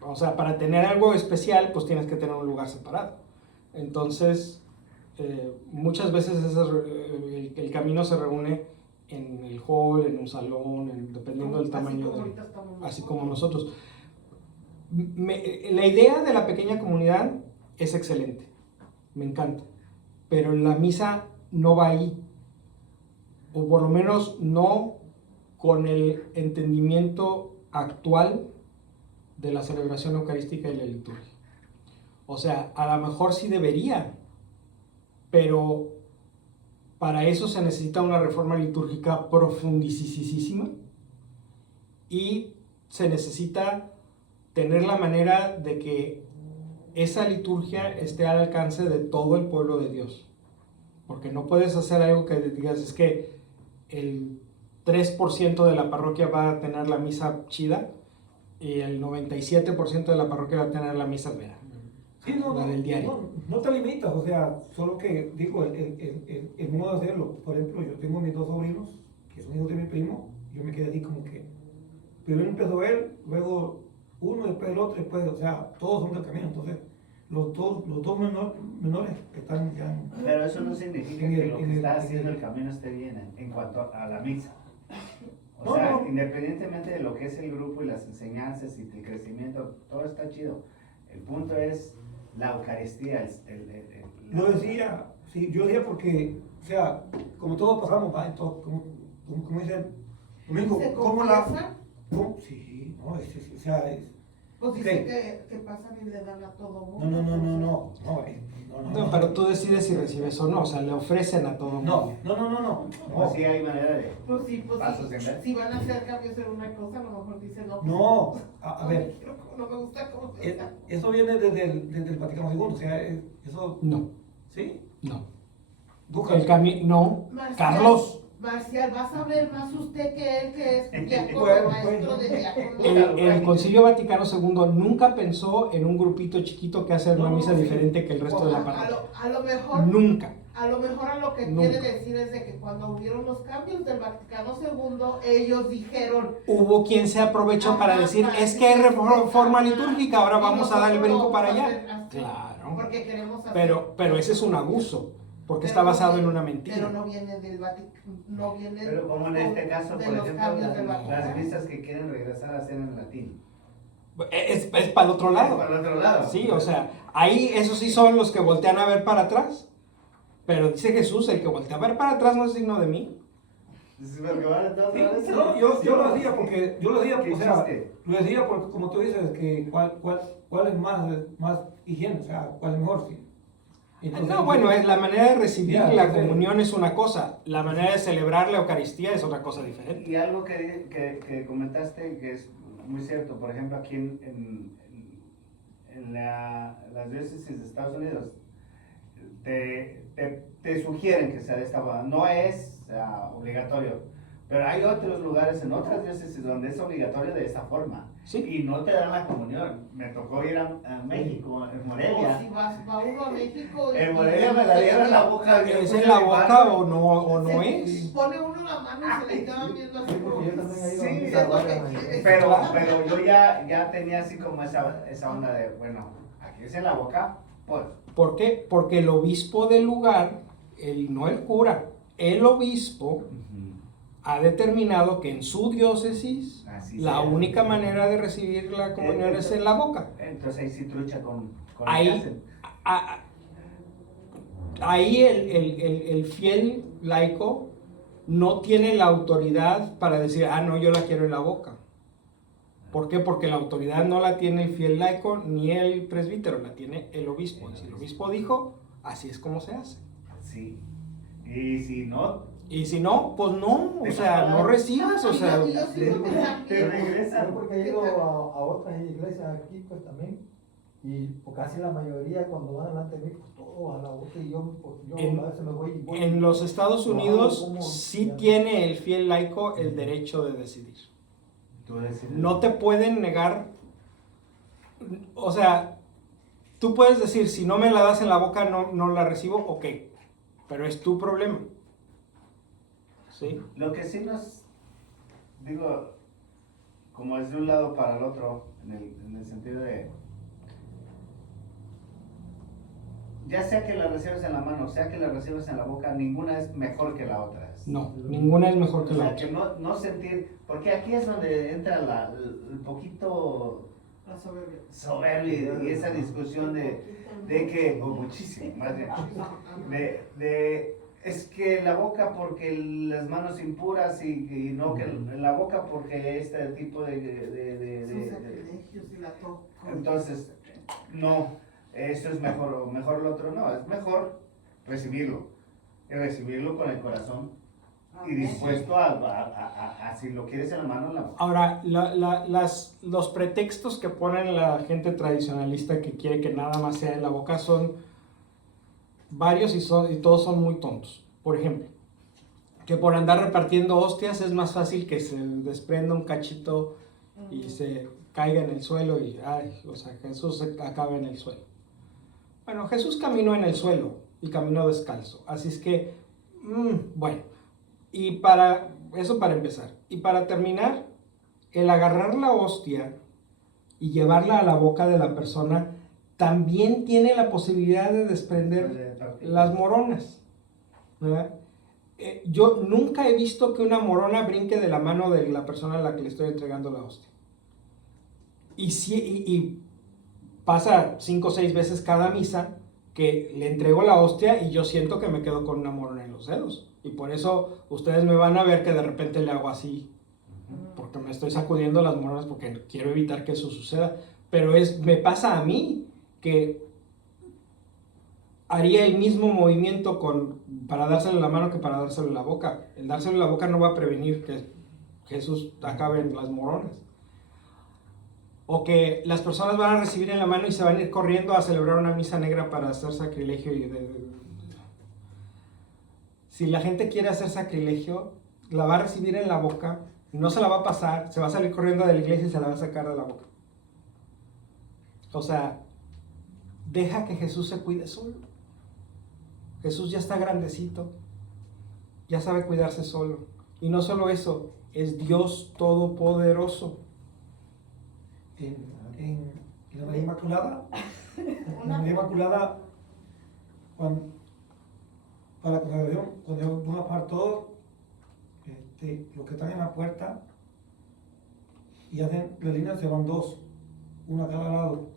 O sea, para tener algo especial, pues tienes que tener un lugar separado. Entonces, muchas veces el camino se reúne en el hall, en un salón, dependiendo del tamaño, así como nosotros. La idea de la pequeña comunidad es excelente, me encanta, pero la misa no va ahí, o por lo menos no con el entendimiento actual de la celebración eucarística y la liturgia. O sea, a lo mejor sí debería, pero para eso se necesita una reforma litúrgica profundísima y se necesita tener la manera de que esa liturgia esté al alcance de todo el pueblo de Dios. Porque no puedes hacer algo que digas, es que el 3% de la parroquia va a tener la misa chida y el 97% de la parroquia va a tener la misa vera. Sí, La del diario. No te limitas, o sea, solo que digo, el modo de hacerlo. Por ejemplo, yo tengo mis dos sobrinos, que son hijos de mi primo, yo me quedé así como que, primero empezó él, luego uno, después el otro, después, o sea, todos son del camino, entonces los dos menores están ya Pero eso no significa en que el- lo en que el- está en haciendo el- el camino esté bien en cuanto a la misa. O No, sea, no. independientemente de lo que es el grupo y las enseñanzas y el crecimiento, todo está chido. El punto es la Eucaristía. Yo decía, sí, yo decía porque, o sea, como todos pasamos, ¿va? Entonces, como dice Domingo, ¿Se ¿cómo la...? confiesan? ¿Cómo? Sí, no, o sea, es... Pues dice Ok. que pasan y le dan a todo mundo. No, No, pero tú decides si recibes o no, o sea, le ofrecen a todo mundo. No. O sí hay manera de... Pues sí, Pasos en vez. si van a hacer cambios en una cosa, a lo mejor dicen no. No, a ver, No me gusta cómo se está. eso viene desde el Vaticano II, o sea, eso, No, ¿sí? no. Busca. El camino, no. Marcial, Carlos, Marcial, vas a ver más usted que él, que es diácono, Bueno, maestro de el diácono. Concilio Vaticano II nunca pensó en un grupito chiquito que hace una No, misa sí. diferente que el resto de la A parroquia. lo mejor, Nunca. a lo mejor a lo que Nunca. quiere decir es de que cuando hubieron los cambios del Vaticano II, ellos dijeron, Hubo quien se aprovechó para decir, es que hay reforma litúrgica, ahora vamos a dar el brinco para allá. Claro. Porque queremos hacer. Pero ese es un abuso, porque está basado en una Pero mentira. no viene del Vaticano, no viene Pero como en este caso, de por los ejemplo, cambios del las Vaticano. misas que quieren regresar a hacer en latín. Es para el otro lado. Para el otro lado. Sí, o sea, ahí esos sí son los que voltean a ver para atrás. Pero dice Jesús, el que voltea a ver para atrás no es digno de mí. Es porque van a todos Sí, lados. no, yo lo decía porque, Qué o sea, chiste. lo decía porque como tú dices, que cuál es más higiene, o sea, cuál es mejor, sí. Entonces, No, bueno, es la manera de recibir Ya, la sí. comunión es una cosa, la manera de celebrar la Eucaristía es otra cosa diferente. Y algo que comentaste que es muy cierto, por ejemplo, aquí en las diócesis de Estados Unidos, te sugieren que sea de esta forma. No es obligatorio, pero hay otros lugares en otras diócesis donde es obligatorio de esta forma. Sí. Y no te dan la comunión. Me tocó ir a México, en O Morelia. si va uno a México y En Morelia me la dieron en la boca. ¿Es en la boca o no es? pone uno la mano y se le quedan viendo así como. Yo también he ido a Sí, misa es lo que varias quieres. veces. Pero yo ya tenía así como esa onda de, bueno, aquí es en la boca, pues. ¿Por qué? Porque el obispo del lugar, no el cura, el obispo ha determinado que en su diócesis Así la sea. única manera de recibir la comunión es en la boca. Entonces ahí sí trucha con lo que Ahí, hacen. ahí el fiel laico no tiene la autoridad para decir, no, yo la quiero en la boca. ¿Por qué? Porque la autoridad no la tiene el fiel laico ni el presbítero, la tiene el obispo. Y si el obispo dijo, así es como se hace. Sí. Y si no, Y si no, pues no, o sea, no recibas, o sea... Y yo siento que te también, regresa. Yo porque he ido a otras iglesias aquí pues también y pues, casi la mayoría cuando van delante de mí pues todo a la boca y yo, pues, yo En- a veces me voy y voy. En los Estados Wow, Unidos ¿cómo? sí Ya. tiene el fiel laico el derecho de decidir. Tú decides. No te pueden negar, o sea, tú puedes decir, si no me la das en la boca no la recibo, ok, pero es tu problema. ¿Sí? Lo que sí nos, digo, como es de un lado para el otro, en el sentido de, ya sea que la recibes en la mano, sea que la recibes en la boca, ninguna es mejor que la otra. No, ninguna es mejor que O la sea, otra. que no sentir, porque aquí es donde entra el poquito la soberbia. soberbia y esa discusión de que, muchísimo, más bien, es que la boca porque las manos impuras y no que la boca porque este tipo Sus sacrilegios y la toco. entonces, no, esto es mejor o mejor lo otro, no, es mejor recibirlo y recibirlo con el corazón y dispuesto a si lo quieres en la mano, en la boca. Ahora, los pretextos que ponen la gente tradicionalista que quiere que nada más sea en la boca son varios y todos son muy tontos. Por ejemplo, que por andar repartiendo hostias es más fácil que se desprenda un cachito y se caiga en el suelo y, o sea, Jesús acabe en el suelo. Bueno, Jesús caminó en el suelo y caminó descalzo, así es que, bueno, y eso para empezar. Y para terminar, el agarrar la hostia y llevarla a la boca de la persona también tiene la posibilidad de desprender las moronas, ¿verdad? Yo nunca he visto que una morona brinque de la mano de la persona a la que le estoy entregando la hostia. Y pasa 5 o 6 veces cada misa que le entrego la hostia y yo siento que me quedo con una morona en los dedos. Y por eso ustedes me van a ver que de repente le hago así, porque me estoy sacudiendo las moronas porque quiero evitar que eso suceda. Pero me pasa a mí que haría el mismo movimiento para dárselo en la mano que para dárselo en la boca. El dárselo en la boca no va a prevenir que Jesús acabe en las moronas. O que las personas van a recibir en la mano y se van a ir corriendo a celebrar una misa negra para hacer sacrilegio. Si la gente quiere hacer sacrilegio, la va a recibir en la boca, no se la va a pasar, se va a salir corriendo de la iglesia y se la va a sacar de la boca. O sea, deja que Jesús se cuide solo. Jesús ya está grandecito, ya sabe cuidarse solo. Y no solo eso, es Dios todopoderoso. En la María Inmaculada, para la consagración, cuando yo voy a bajar todos, los que están en la puerta y hacen las líneas, se van 2, uno a cada lado.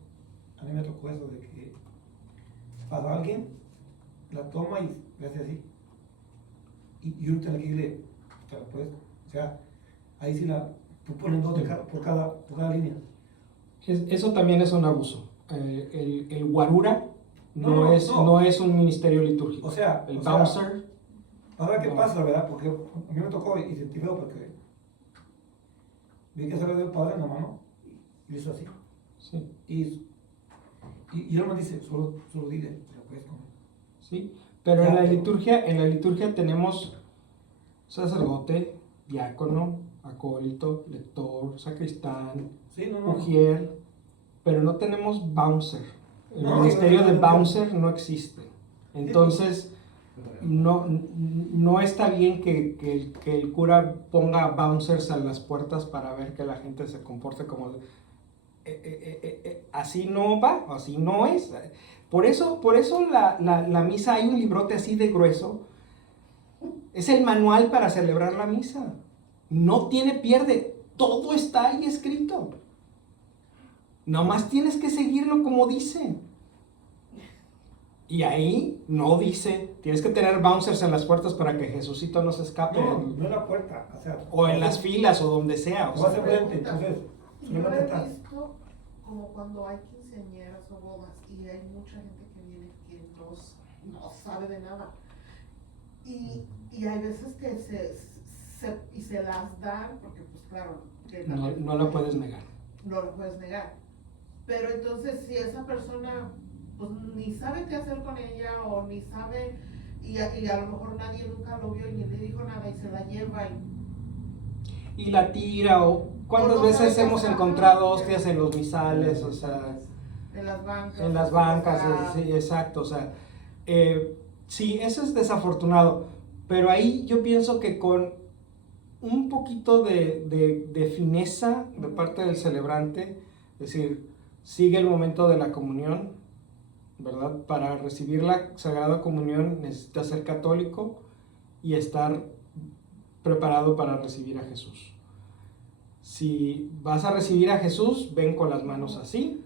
A mí me tocó eso de que pasa alguien, la toma y le hace así. Y uno tiene que irle, o sea, ahí sí tú pones 2 por cada línea. Eso también es un abuso. El guarura No. no es un ministerio litúrgico. O sea, el bouncer. Ahora qué no. pasa, ¿verdad? Porque a mí me tocó y sentí feo porque vi que se le dio el padre en la mano y hizo así. Sí. Y él me dice, solo dile, te lo puedes comer. Sí. Pero Ya, en la liturgia tenemos sacerdote, diácono, acólito, lector, sacristán, Sí, no. ujier, pero no tenemos bouncer. El No, ministerio no, de no. bouncer no existe. Entonces, no está bien que el cura ponga bouncers a las puertas para ver que la gente se comporte como... así no va, así no es. Por eso la misa hay un librote así de grueso. Es el manual para celebrar la misa. No tiene pierde. Todo está ahí escrito. Nomás tienes que seguirlo como dice. Y ahí no dice, tienes que tener bouncers en las puertas para que Jesucito no se escape. No, no en la puerta, o sea, O en las filas o donde sea. o hace frente, entonces, Yo solamente he está. visto como cuando hay quinceañeras o bodas y hay mucha gente que viene que no sabe de nada. Y hay veces que se las dan, porque pues claro, que No la puedes negar. no lo puedes negar. Pero entonces si esa persona pues ni sabe qué hacer con ella o ni sabe, y a lo mejor nadie nunca lo vio y ni le dijo nada y se la lleva Y la tira, o cuántas O no veces sabe hemos cómo encontrado trabajar. hostias en los misales, o sea, en las bancas. sí, exacto, o sea, sí, eso es desafortunado, pero ahí yo pienso que con un poquito de fineza de parte del celebrante, es decir, sigue el momento de la comunión, ¿verdad? Para recibir la Sagrada Comunión necesitas ser católico y estar preparado para recibir a Jesús. Si vas a recibir a Jesús, ven con las manos así.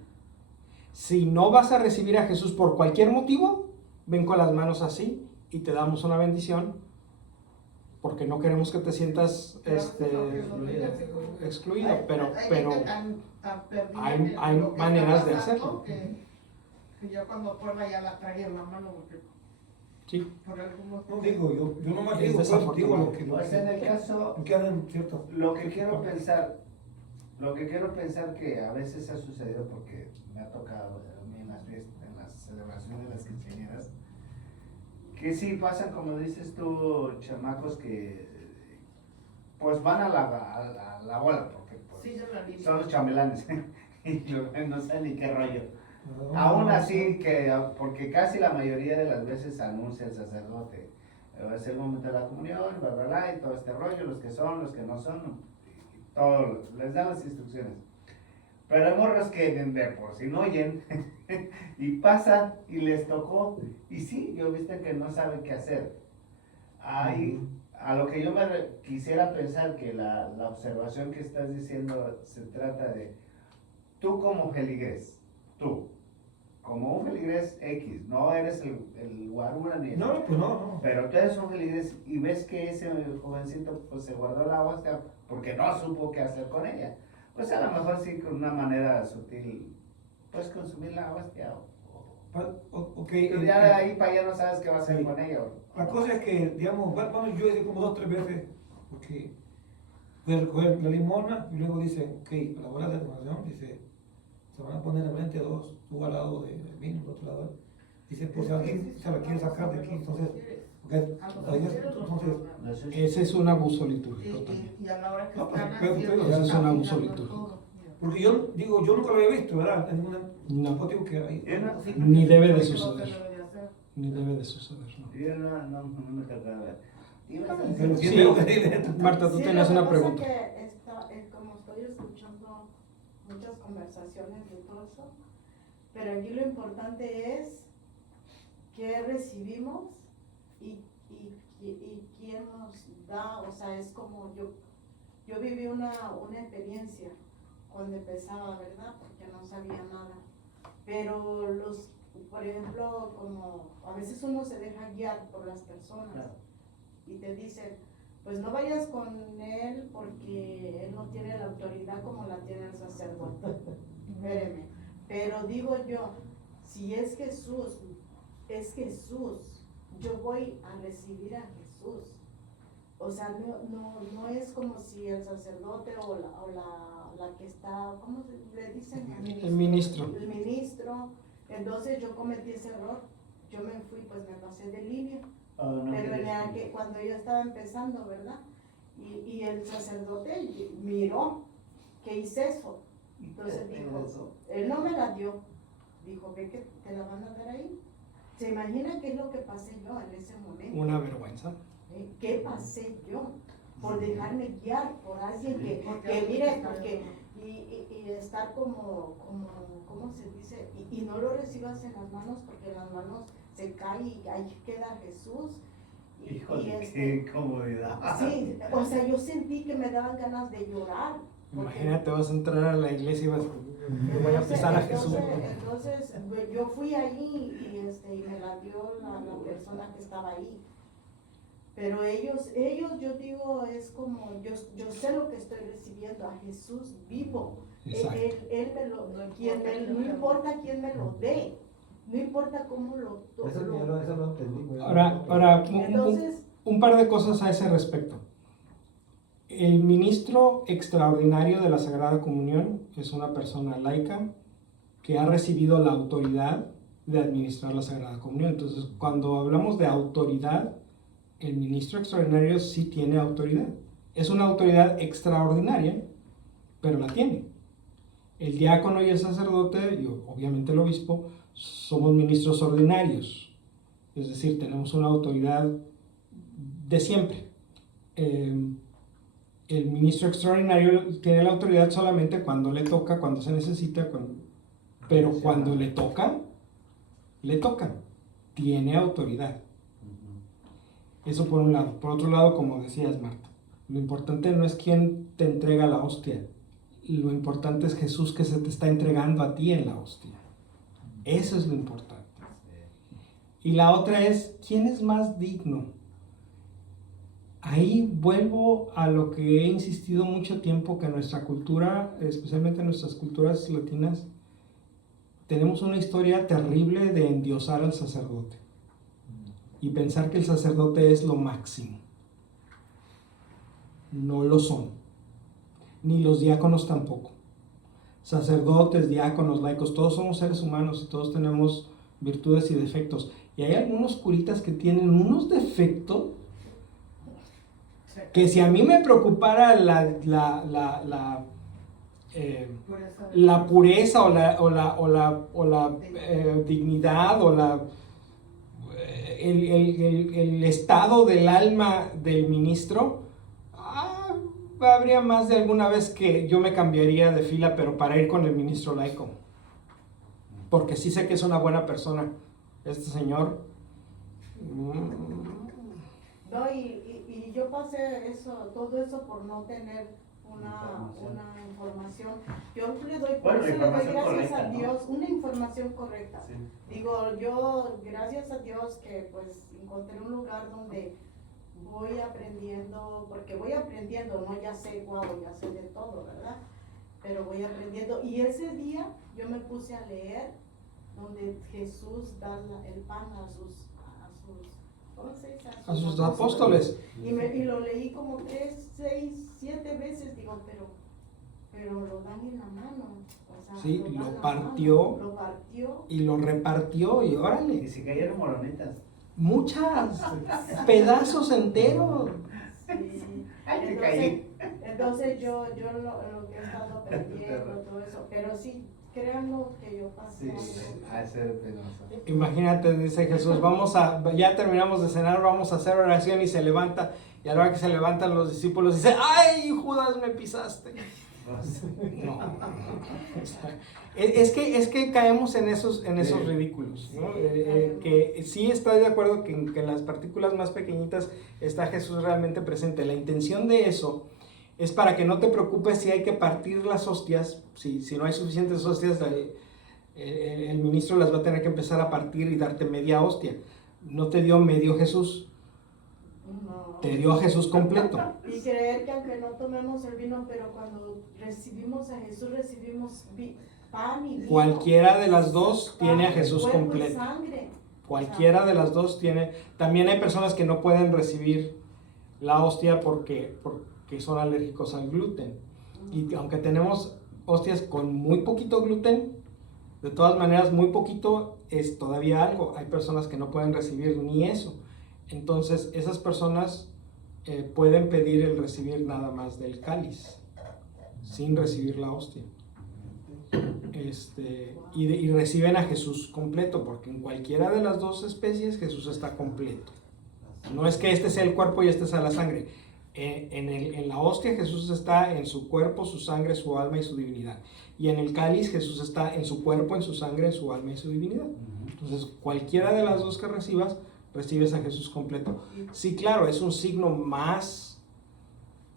Si no vas a recibir a Jesús por cualquier motivo, ven con las manos así y te damos una bendición, porque no queremos que te sientas excluido, pero hay maneras de hacerlo. Que yo cuando acuerda ya la traía en la mano porque Sí. por algún No motivo. digo, yo nomás Es digo, pues, desafortunado. digo lo que, Pues en el caso, lo que hacen, ¿cierto? lo que quiero pensar que a veces ha sucedido porque me ha tocado a mí en las fiestas, en las celebraciones de las quinceañeras, que sí pasan, como dices tú, chamacos que pues van a la bola, porque pues, Sí, yo la vi. son los chambelanes y no sé ni qué rollo. Aún así, porque casi la mayoría de las veces anuncia el sacerdote, es el momento de la comunión, bla, bla, bla, y todo este rollo, los que son, los que no son, y todo, les dan las instrucciones. Pero hay morros que de por si no oyen, y pasan, y les tocó, y sí, yo viste que no saben qué hacer. Ahí, a lo que yo quisiera pensar que la observación que estás diciendo se trata de, tú como feligres, tú, como un feligres X, no eres el guarura ni No, pues no. pero tú eres un feligres y ves que ese jovencito pues se guardó la hostia porque no supo qué hacer con ella. Pues a lo mejor sí con una manera sutil, pues consumir la hostia. Ok, Y ya de ahí para allá no sabes qué va a hacer sí. con ella. La cosa es que, digamos, bueno, yo hice como 2 o 3 veces, porque fui a recoger la limona y luego dice, ok, a la hora de la donación, dice, se van a poner enfrente a 2, tú al lado del mismo, al otro lado. Dice, pues si alguien se la quiere sacar de aquí, entonces, entonces, Ese es un abuso litúrgico también. Y a la hora que No, pues, están pero- haciendo, pero es están un abuso mirando litúrgico. todo. porque yo digo, yo nunca lo había visto, ¿verdad? En una, No. digo que hay. Sí, Ni debe de porque no se suceder. debe de hacer. Ni debe de suceder, ¿no? Yo no me tocaba ver. Pero Sí. sí veo que tiene. Marta, tú Sí, tenías lo que una pasa pregunta. que como estoy escuchando muchas conversaciones de todo eso, pero aquí lo importante es qué recibimos y quién nos da, o sea, es como yo viví una experiencia cuando empezaba, ¿verdad? Porque no sabía nada, pero por ejemplo, como a veces uno se deja guiar por las personas. Claro. Y te dicen, pues no vayas con él porque él no tiene la autoridad como la tiene el sacerdote. Espéreme. Pero digo yo, si es Jesús, yo voy a recibir a Jesús. O sea, no es como si el sacerdote o la que está, ¿cómo le dicen? El ministro. El ministro. Entonces yo cometí ese error. Yo me fui, pues me pasé de línea. Pero cuando yo estaba empezando, ¿verdad? Y el sacerdote miró que hice eso. Entonces dijo, él no me la dio. Dijo, ve que te la van a dar ahí. ¿Se imagina qué es lo que pasé yo en ese momento? Una vergüenza. ¿Qué pasé yo? Por dejarme guiar por alguien que mire, porque, y estar como, ¿cómo se dice? Y no lo recibas en las manos porque en las manos se cae y ahí queda Jesús Híjole, y qué comodidad. sí, o sea, yo sentí que me daban ganas de llorar. porque- Imagínate, vas a entrar a la iglesia y vas yo voy a pisar a Jesús. Entonces, yo fui ahí y me la dio la persona que estaba ahí. Pero ellos, yo digo, es como, yo sé lo que estoy recibiendo, a Jesús vivo. Exacto. Él me lo, no importa quién me lo dé, no importa cómo lo Eso lo entendí. Güey. Ahora, Entonces, un par de cosas a ese respecto. El ministro extraordinario de la Sagrada Comunión es una persona laica que ha recibido la autoridad de administrar la Sagrada Comunión. Entonces, cuando hablamos de autoridad, el ministro extraordinario sí tiene autoridad. Es una autoridad extraordinaria, pero la tiene. El diácono y el sacerdote, y obviamente el obispo, somos ministros ordinarios. Es decir, tenemos una autoridad de siempre. El ministro extraordinario tiene la autoridad solamente cuando le toca, cuando se necesita, pero cuando le toca, tiene autoridad. Eso por un lado. Por otro lado, como decías, Marta, lo importante no es quién te entrega la hostia, lo importante es Jesús que se te está entregando a ti en la hostia. Eso es lo importante. Y la otra es, ¿quién es más digno? Ahí vuelvo a lo que he insistido mucho tiempo, que nuestra cultura, especialmente nuestras culturas latinas, tenemos una historia terrible de endiosar al sacerdote y pensar que el sacerdote es lo máximo. No lo son, ni los diáconos tampoco. Sacerdotes, diáconos, laicos, todos somos seres humanos y todos tenemos virtudes y defectos. Y hay algunos curitas que tienen unos defectos que si a mí me preocupara la pureza o la dignidad o el estado del alma del ministro, habría más de alguna vez que yo me cambiaría de fila, pero para ir con el ministro laico, porque sí sé que es una buena persona este señor. no, y yo pasé todo eso por no tener una información. Yo le doy, por Bueno, eso le doy información gracias correcta, a ¿no? Dios, una información correcta. Sí. Digo, yo, gracias a Dios que pues encontré un lugar donde voy aprendiendo, porque voy aprendiendo, no ya sé, ya sé de todo, ¿verdad? Pero voy aprendiendo. Y ese día yo me puse a leer donde Jesús da el pan a sus ¿cómo se dice? A sus apóstoles. Y lo leí como 3, 6, 7 veces, digo, pero lo dan en la mano. O sea, Sí, dan lo en la partió. mano, lo partió. Y lo repartió y Y órale, si cayeron moronitas. muchas, pedazos enteros. Sí. Ay, me caí. Entonces yo lo que he estado aprendiendo, todo eso, pero sí, créanme que yo pasé Sí, algo. a ser penoso. Imagínate, dice Jesús, ya terminamos de cenar, vamos a hacer oración, y se levanta, y a la hora que se levantan los discípulos dice, ¡ay, Judas, me pisaste! No. Es que caemos en esos ridículos, ¿no? Que sí estoy de acuerdo que en las partículas más pequeñitas está Jesús realmente presente. La intención de eso es para que no te preocupes si hay que partir las hostias, si no hay suficientes hostias, el ministro las va a tener que empezar a partir y darte media hostia. No te dio medio Jesús, No. te dio a Jesús completo. Y creer que aunque no tomemos el vino, pero cuando recibimos a Jesús, recibimos pan y vino. Cualquiera de las dos tiene a Pan, Jesús cuerpo y completo. sangre. Cualquiera de las dos tiene. También hay personas que no pueden recibir la hostia porque son alérgicos al gluten. Y aunque tenemos hostias con muy poquito gluten, de todas maneras muy poquito es todavía algo. Hay personas que no pueden recibir ni eso. Entonces esas personas pueden pedir el recibir nada más del cáliz, sin recibir la hostia. Y reciben a Jesús completo, porque en cualquiera de las dos especies Jesús está completo. No es que este sea el cuerpo y este sea la sangre. En la hostia Jesús está en su cuerpo, su sangre, su alma y su divinidad. Y en el cáliz Jesús está en su cuerpo, en su sangre, en su alma y su divinidad. Entonces cualquiera de las dos que recibas recibes a Jesús completo. Sí, claro, es un signo más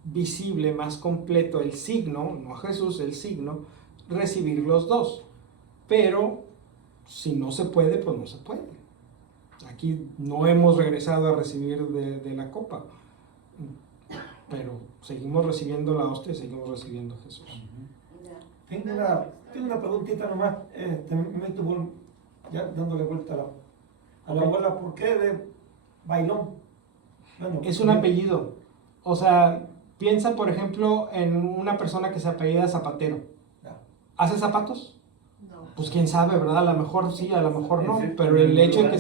visible, más completo, el signo, no a Jesús, el signo, recibir los dos. Pero si no se puede, pues no se puede. Aquí no hemos regresado a recibir de la copa, pero seguimos recibiendo la hostia y seguimos recibiendo a Jesús. Ya. Tengo una preguntita nomás, me meto ya dándole vuelta a la abuela, ¿por qué de Bailón? Bueno, Es un apellido. O sea, piensa por ejemplo en una persona que se apellida Zapatero. Ya. ¿Hace zapatos? No. Pues quién sabe, ¿verdad? A lo mejor sí, a lo mejor no. Pero el hecho de que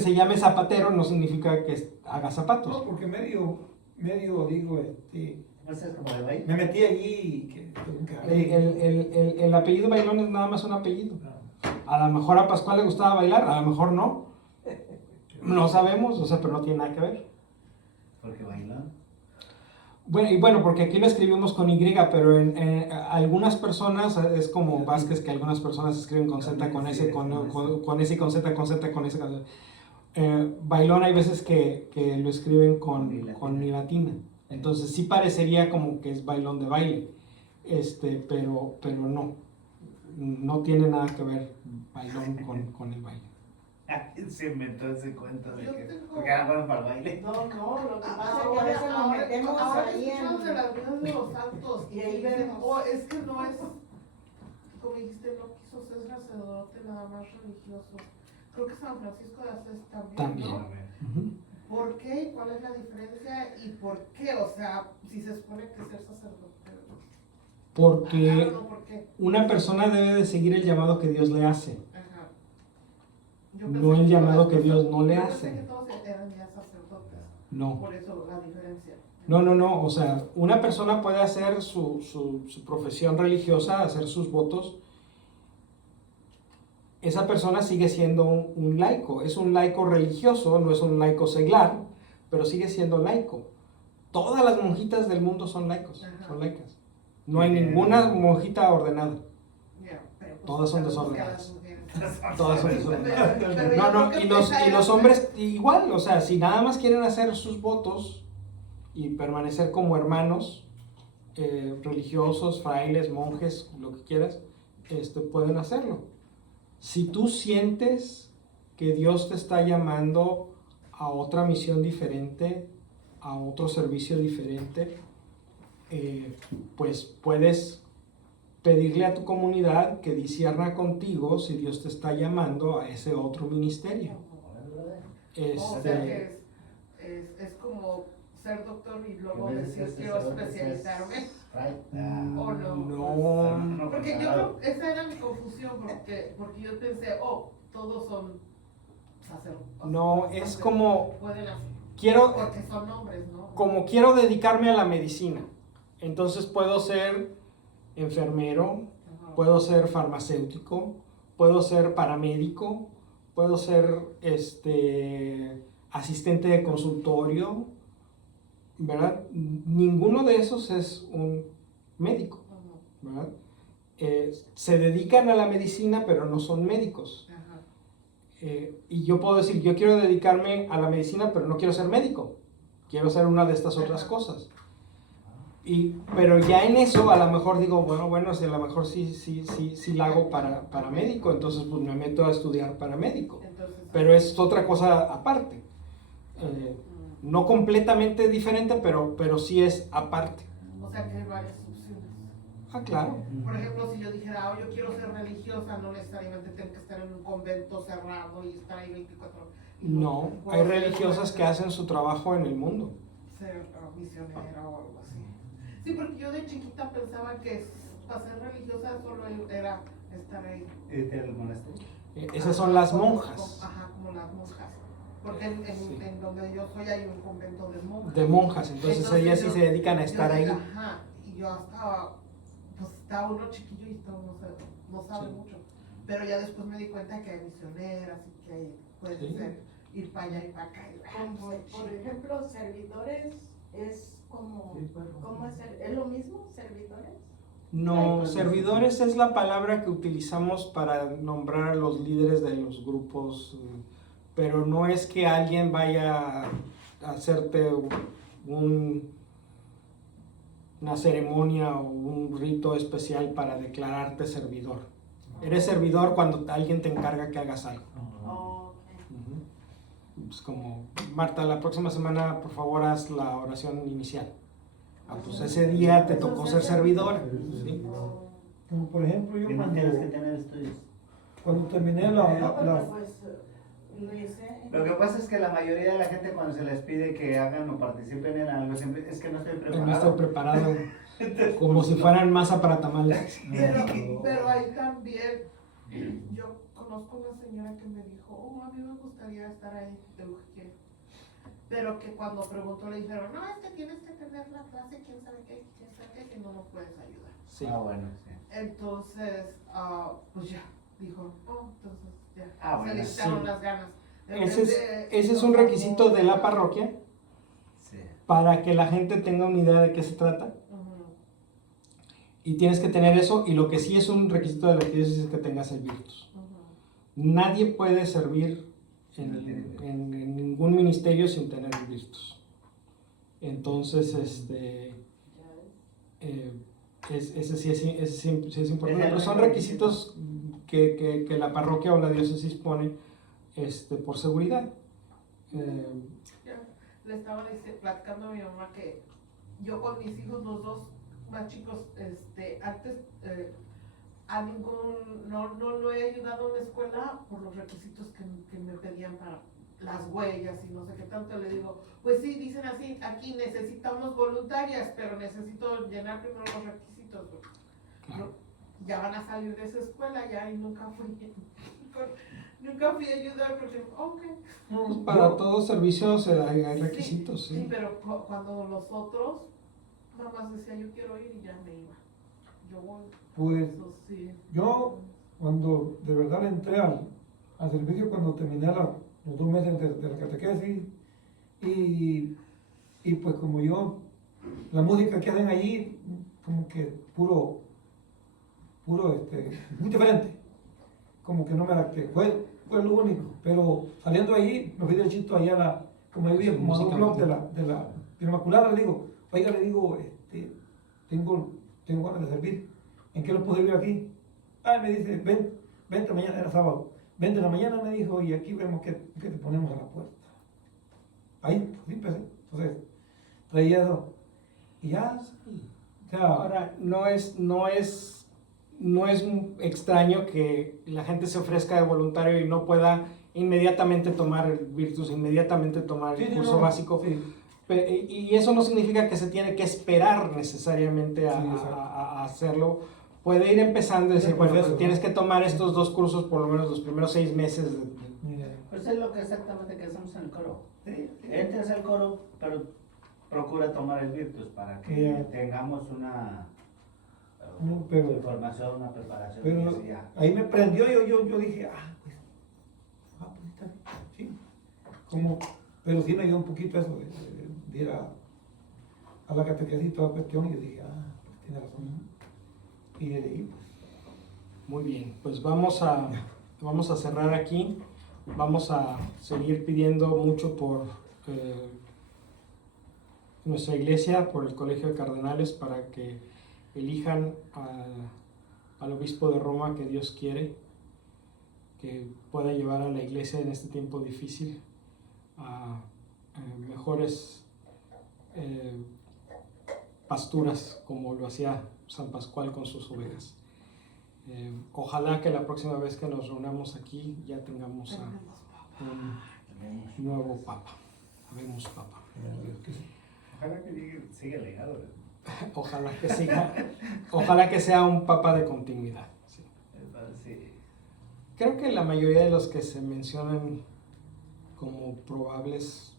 se llame Zapatero no significa que haga No, zapatos. porque medio digo, ¿No es como de baile? me metí allí y El apellido Bailón es nada más un apellido. No. A lo mejor a Pascual le gustaba bailar, a lo mejor no. No sabemos, o sea, pero no tiene nada que ver. Porque bailón. Bueno, porque aquí lo escribimos con Y, pero en algunas personas es como Vázquez, que algunas personas escriben con Z, con S, con S y con Z, con Z, con S. Bailón hay veces que lo escriben con I latina. Entonces sí parecería como que es bailón de baile, pero no tiene nada que ver bailón con el baile. Se inventó ese cuento de Yo que tengo- porque era bueno para el baile. No, lo que pasa es que a veces nos metemos ahora ahí escuchamos de en... las vidas de los santos Y ahí dicen, vemos. oh, es que no es, como dijiste, no quiso ser sacerdote, nada más religioso. Creo que San Francisco de Asís también, ¿no? Ujú. ¿Por qué? ¿Cuál es la diferencia? ¿Y por qué? O sea, si se supone que ser sacerdote. Porque Ah, no, ¿por qué? una persona debe de seguir el llamado que Dios le hace. Ajá. Yo No pensé el que llamado todos- que Dios no le yo hace. pensé que todos eran ya sacerdotes. No. Por eso la diferencia. No, o sea, una persona puede hacer su profesión religiosa, hacer sus votos. Esa persona sigue siendo un laico, es un laico religioso, no es un laico seglar, pero sigue siendo laico. Todas las monjitas del mundo son laicos, Ajá. son laicas. No hay ninguna monjita ordenada. Ya, pero pues, Todas son sabemos que desordenadas. las mujeres- Todas son Pero desordenadas. yo No, creo que y los esa- hombres igual, o sea, si nada más quieren hacer sus votos y permanecer como hermanos religiosos, frailes, monjes, lo que quieras, pueden hacerlo. Si tú sientes que Dios te está llamando a otra misión diferente, a otro servicio diferente, pues puedes pedirle a tu comunidad que discierna contigo si Dios te está llamando a ese otro ministerio. O sea que es como ser doctor y luego decir quiero especializarme. ¿O no? No, Porque yo creo, esa era mi confusión, porque yo pensé, oh, todos son sacerdotes. no, es como Pueden hacer, quiero, porque son hombres, ¿no? como quiero dedicarme a la medicina, entonces puedo ser enfermero, Ajá. puedo ser farmacéutico, puedo ser paramédico, puedo ser asistente de consultorio, ¿verdad? Ninguno de esos es un médico, Ajá. ¿verdad? Se dedican a la medicina, pero no son médicos. Ajá. Y yo puedo decir, yo quiero dedicarme a la medicina, pero no quiero ser médico. Quiero ser una de estas otras cosas. Pero ya en eso a lo mejor digo, bueno, si a lo mejor sí la hago para médico, entonces pues me meto a estudiar para médico. Entonces, Pero es otra cosa aparte. No completamente diferente, pero sí es aparte. o sea que hay varias opciones. Ah, claro. Por ejemplo, si yo dijera, oh, yo quiero ser religiosa, no necesariamente tengo que estar en un convento cerrado y estar ahí 24 horas. No, Puedo hay ser- religiosas que hacen su trabajo en el mundo. Ser misionera o algo así. Sí, porque yo de chiquita pensaba que para ser religiosa solo era estar ahí. ¿El monasterio? Esas son las monjas. Ajá, como las monjas. Porque Sí. en donde yo soy hay un convento de monjas. De monjas, entonces ellas sí yo- se dedican a yo estar ahí. dije, ajá, y yo pues estaba uno chiquillo y estaba, no sabe Sí. mucho. Pero ya después me di cuenta que hay misioneras y que puede Sí. ser ir para allá y para acá. Como, por ejemplo, servidores es como, ¿cómo es lo mismo, servidores? No, servidores es la palabra que utilizamos para nombrar a los líderes de los grupos pero no es que alguien vaya a hacerte una ceremonia o un rito especial para declararte servidor. Eres servidor cuando alguien te encarga que hagas algo. Oh, ok. Ujú. Es como, Marta, la próxima semana por favor haz la oración inicial. Ah, pues ese día te tocó ser servidora. ¿Sí? Como por ejemplo, yo Y no tienes que tener estudios. cuando terminé No, porque la pues lo hice. Lo que pasa es que la mayoría de la gente cuando se les pide que hagan o participen en algo, siempre es que no estoy No estoy preparado. preparado. Como si fueran masa para tamales. Pero ahí también, yo conozco una señora que me dijo, oh, a mí me gustaría estar ahí, de lo que quiero. Pero que cuando preguntó le dijeron, no, es que tienes que tener la clase, quién sabe qué, si no, no puedes ayudar. Sí. Ah, bueno, sí. Entonces, pues ya, dijo, oh, entonces ya, Ah, bueno, se le quitaron sí. las ganas. Ese es un requisito de la parroquia Sí. para que la gente tenga una idea de qué se trata. Ujú. Y tienes que tener eso, y lo que sí es un requisito de la diócesis es que tengas el virtus. Nadie puede servir en ningún ministerio sin tener el virtus. Entonces, ese sí es importante, pero son requisitos que la parroquia o la diócesis pone por seguridad. Ya, le estaba platicando a mi mamá que yo con mis hijos, los dos más chicos, antes a no lo he ayudado en la escuela por los requisitos que me pedían para las huellas y no sé qué tanto. Le digo, pues sí, dicen así, aquí necesitamos voluntarias, pero necesito llenar primero los requisitos. Claro. Ya van a salir de esa escuela ya y nunca fui a ayudar porque, ok. Pues para todos servicios hay requisitos. Sí, pero cuando los otros, nada más decía yo quiero ir y ya me iba. Yo voy. pues Eso sí. yo cuando de verdad le entré al servicio, cuando terminé los 2 meses de la catequesis, y pues como yo, la música que hacen allí, como que puro, muy diferente, como que no me adapté, fue lo único, pero saliendo de ahí, me fui de chito allá como yo vivía como a un blog de la Inmaculada, le digo, oiga, tengo ganas de servir, ¿en qué lo puedo servir aquí? Ah, me dice, vente mañana, era sábado, vente en la mañana, me dijo, y aquí vemos que te ponemos a la puerta. Ahí, pues, empecé. Entonces, traía eso. Y ya, o sea, Ahora, no es extraño que la gente se ofrezca de voluntario y no pueda inmediatamente tomar el virtus, inmediatamente tomar el sí, curso no, básico. sí. Y eso no significa que se tiene que esperar necesariamente Sí, exacto. a hacerlo. Puede ir empezando y decir, El bueno, proceso, pues tienes ¿no? que tomar estos 2 cursos por lo menos los primeros 6 meses. Mira, Pues es lo que exactamente que hacemos en el coro. Entras al coro, pero procura tomar el virtus para que Ya. tengamos una No, pero- información, una preparación. pero y eso ya. ahí me prendió, yo dije, pues está bien, sí. Pero sí me dio un poquito eso de ir a la catequesis y toda cuestión, y yo dije, pues tiene razón. Y de ahí, pues, Muy bien, pues vamos a cerrar aquí. Vamos a seguir pidiendo mucho por nuestra iglesia, por el Colegio de Cardenales, para que elijan al obispo de Roma que Dios quiere, que pueda llevar a la iglesia en este tiempo difícil a mejores pasturas, como lo hacía San Pascual con sus ovejas. Ojalá que la próxima vez que nos reunamos aquí ya tengamos a un nuevo papa. Habemos papa. Ojalá que siga el legado. Ojalá que sea un papa de continuidad. Sí. Sí. Creo que la mayoría de los que se mencionan como probables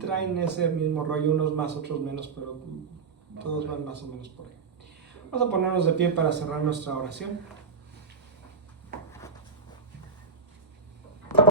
traen ese mismo rollo, unos más, otros menos, pero todos van más o menos por ahí. Vamos a ponernos de pie para cerrar nuestra oración.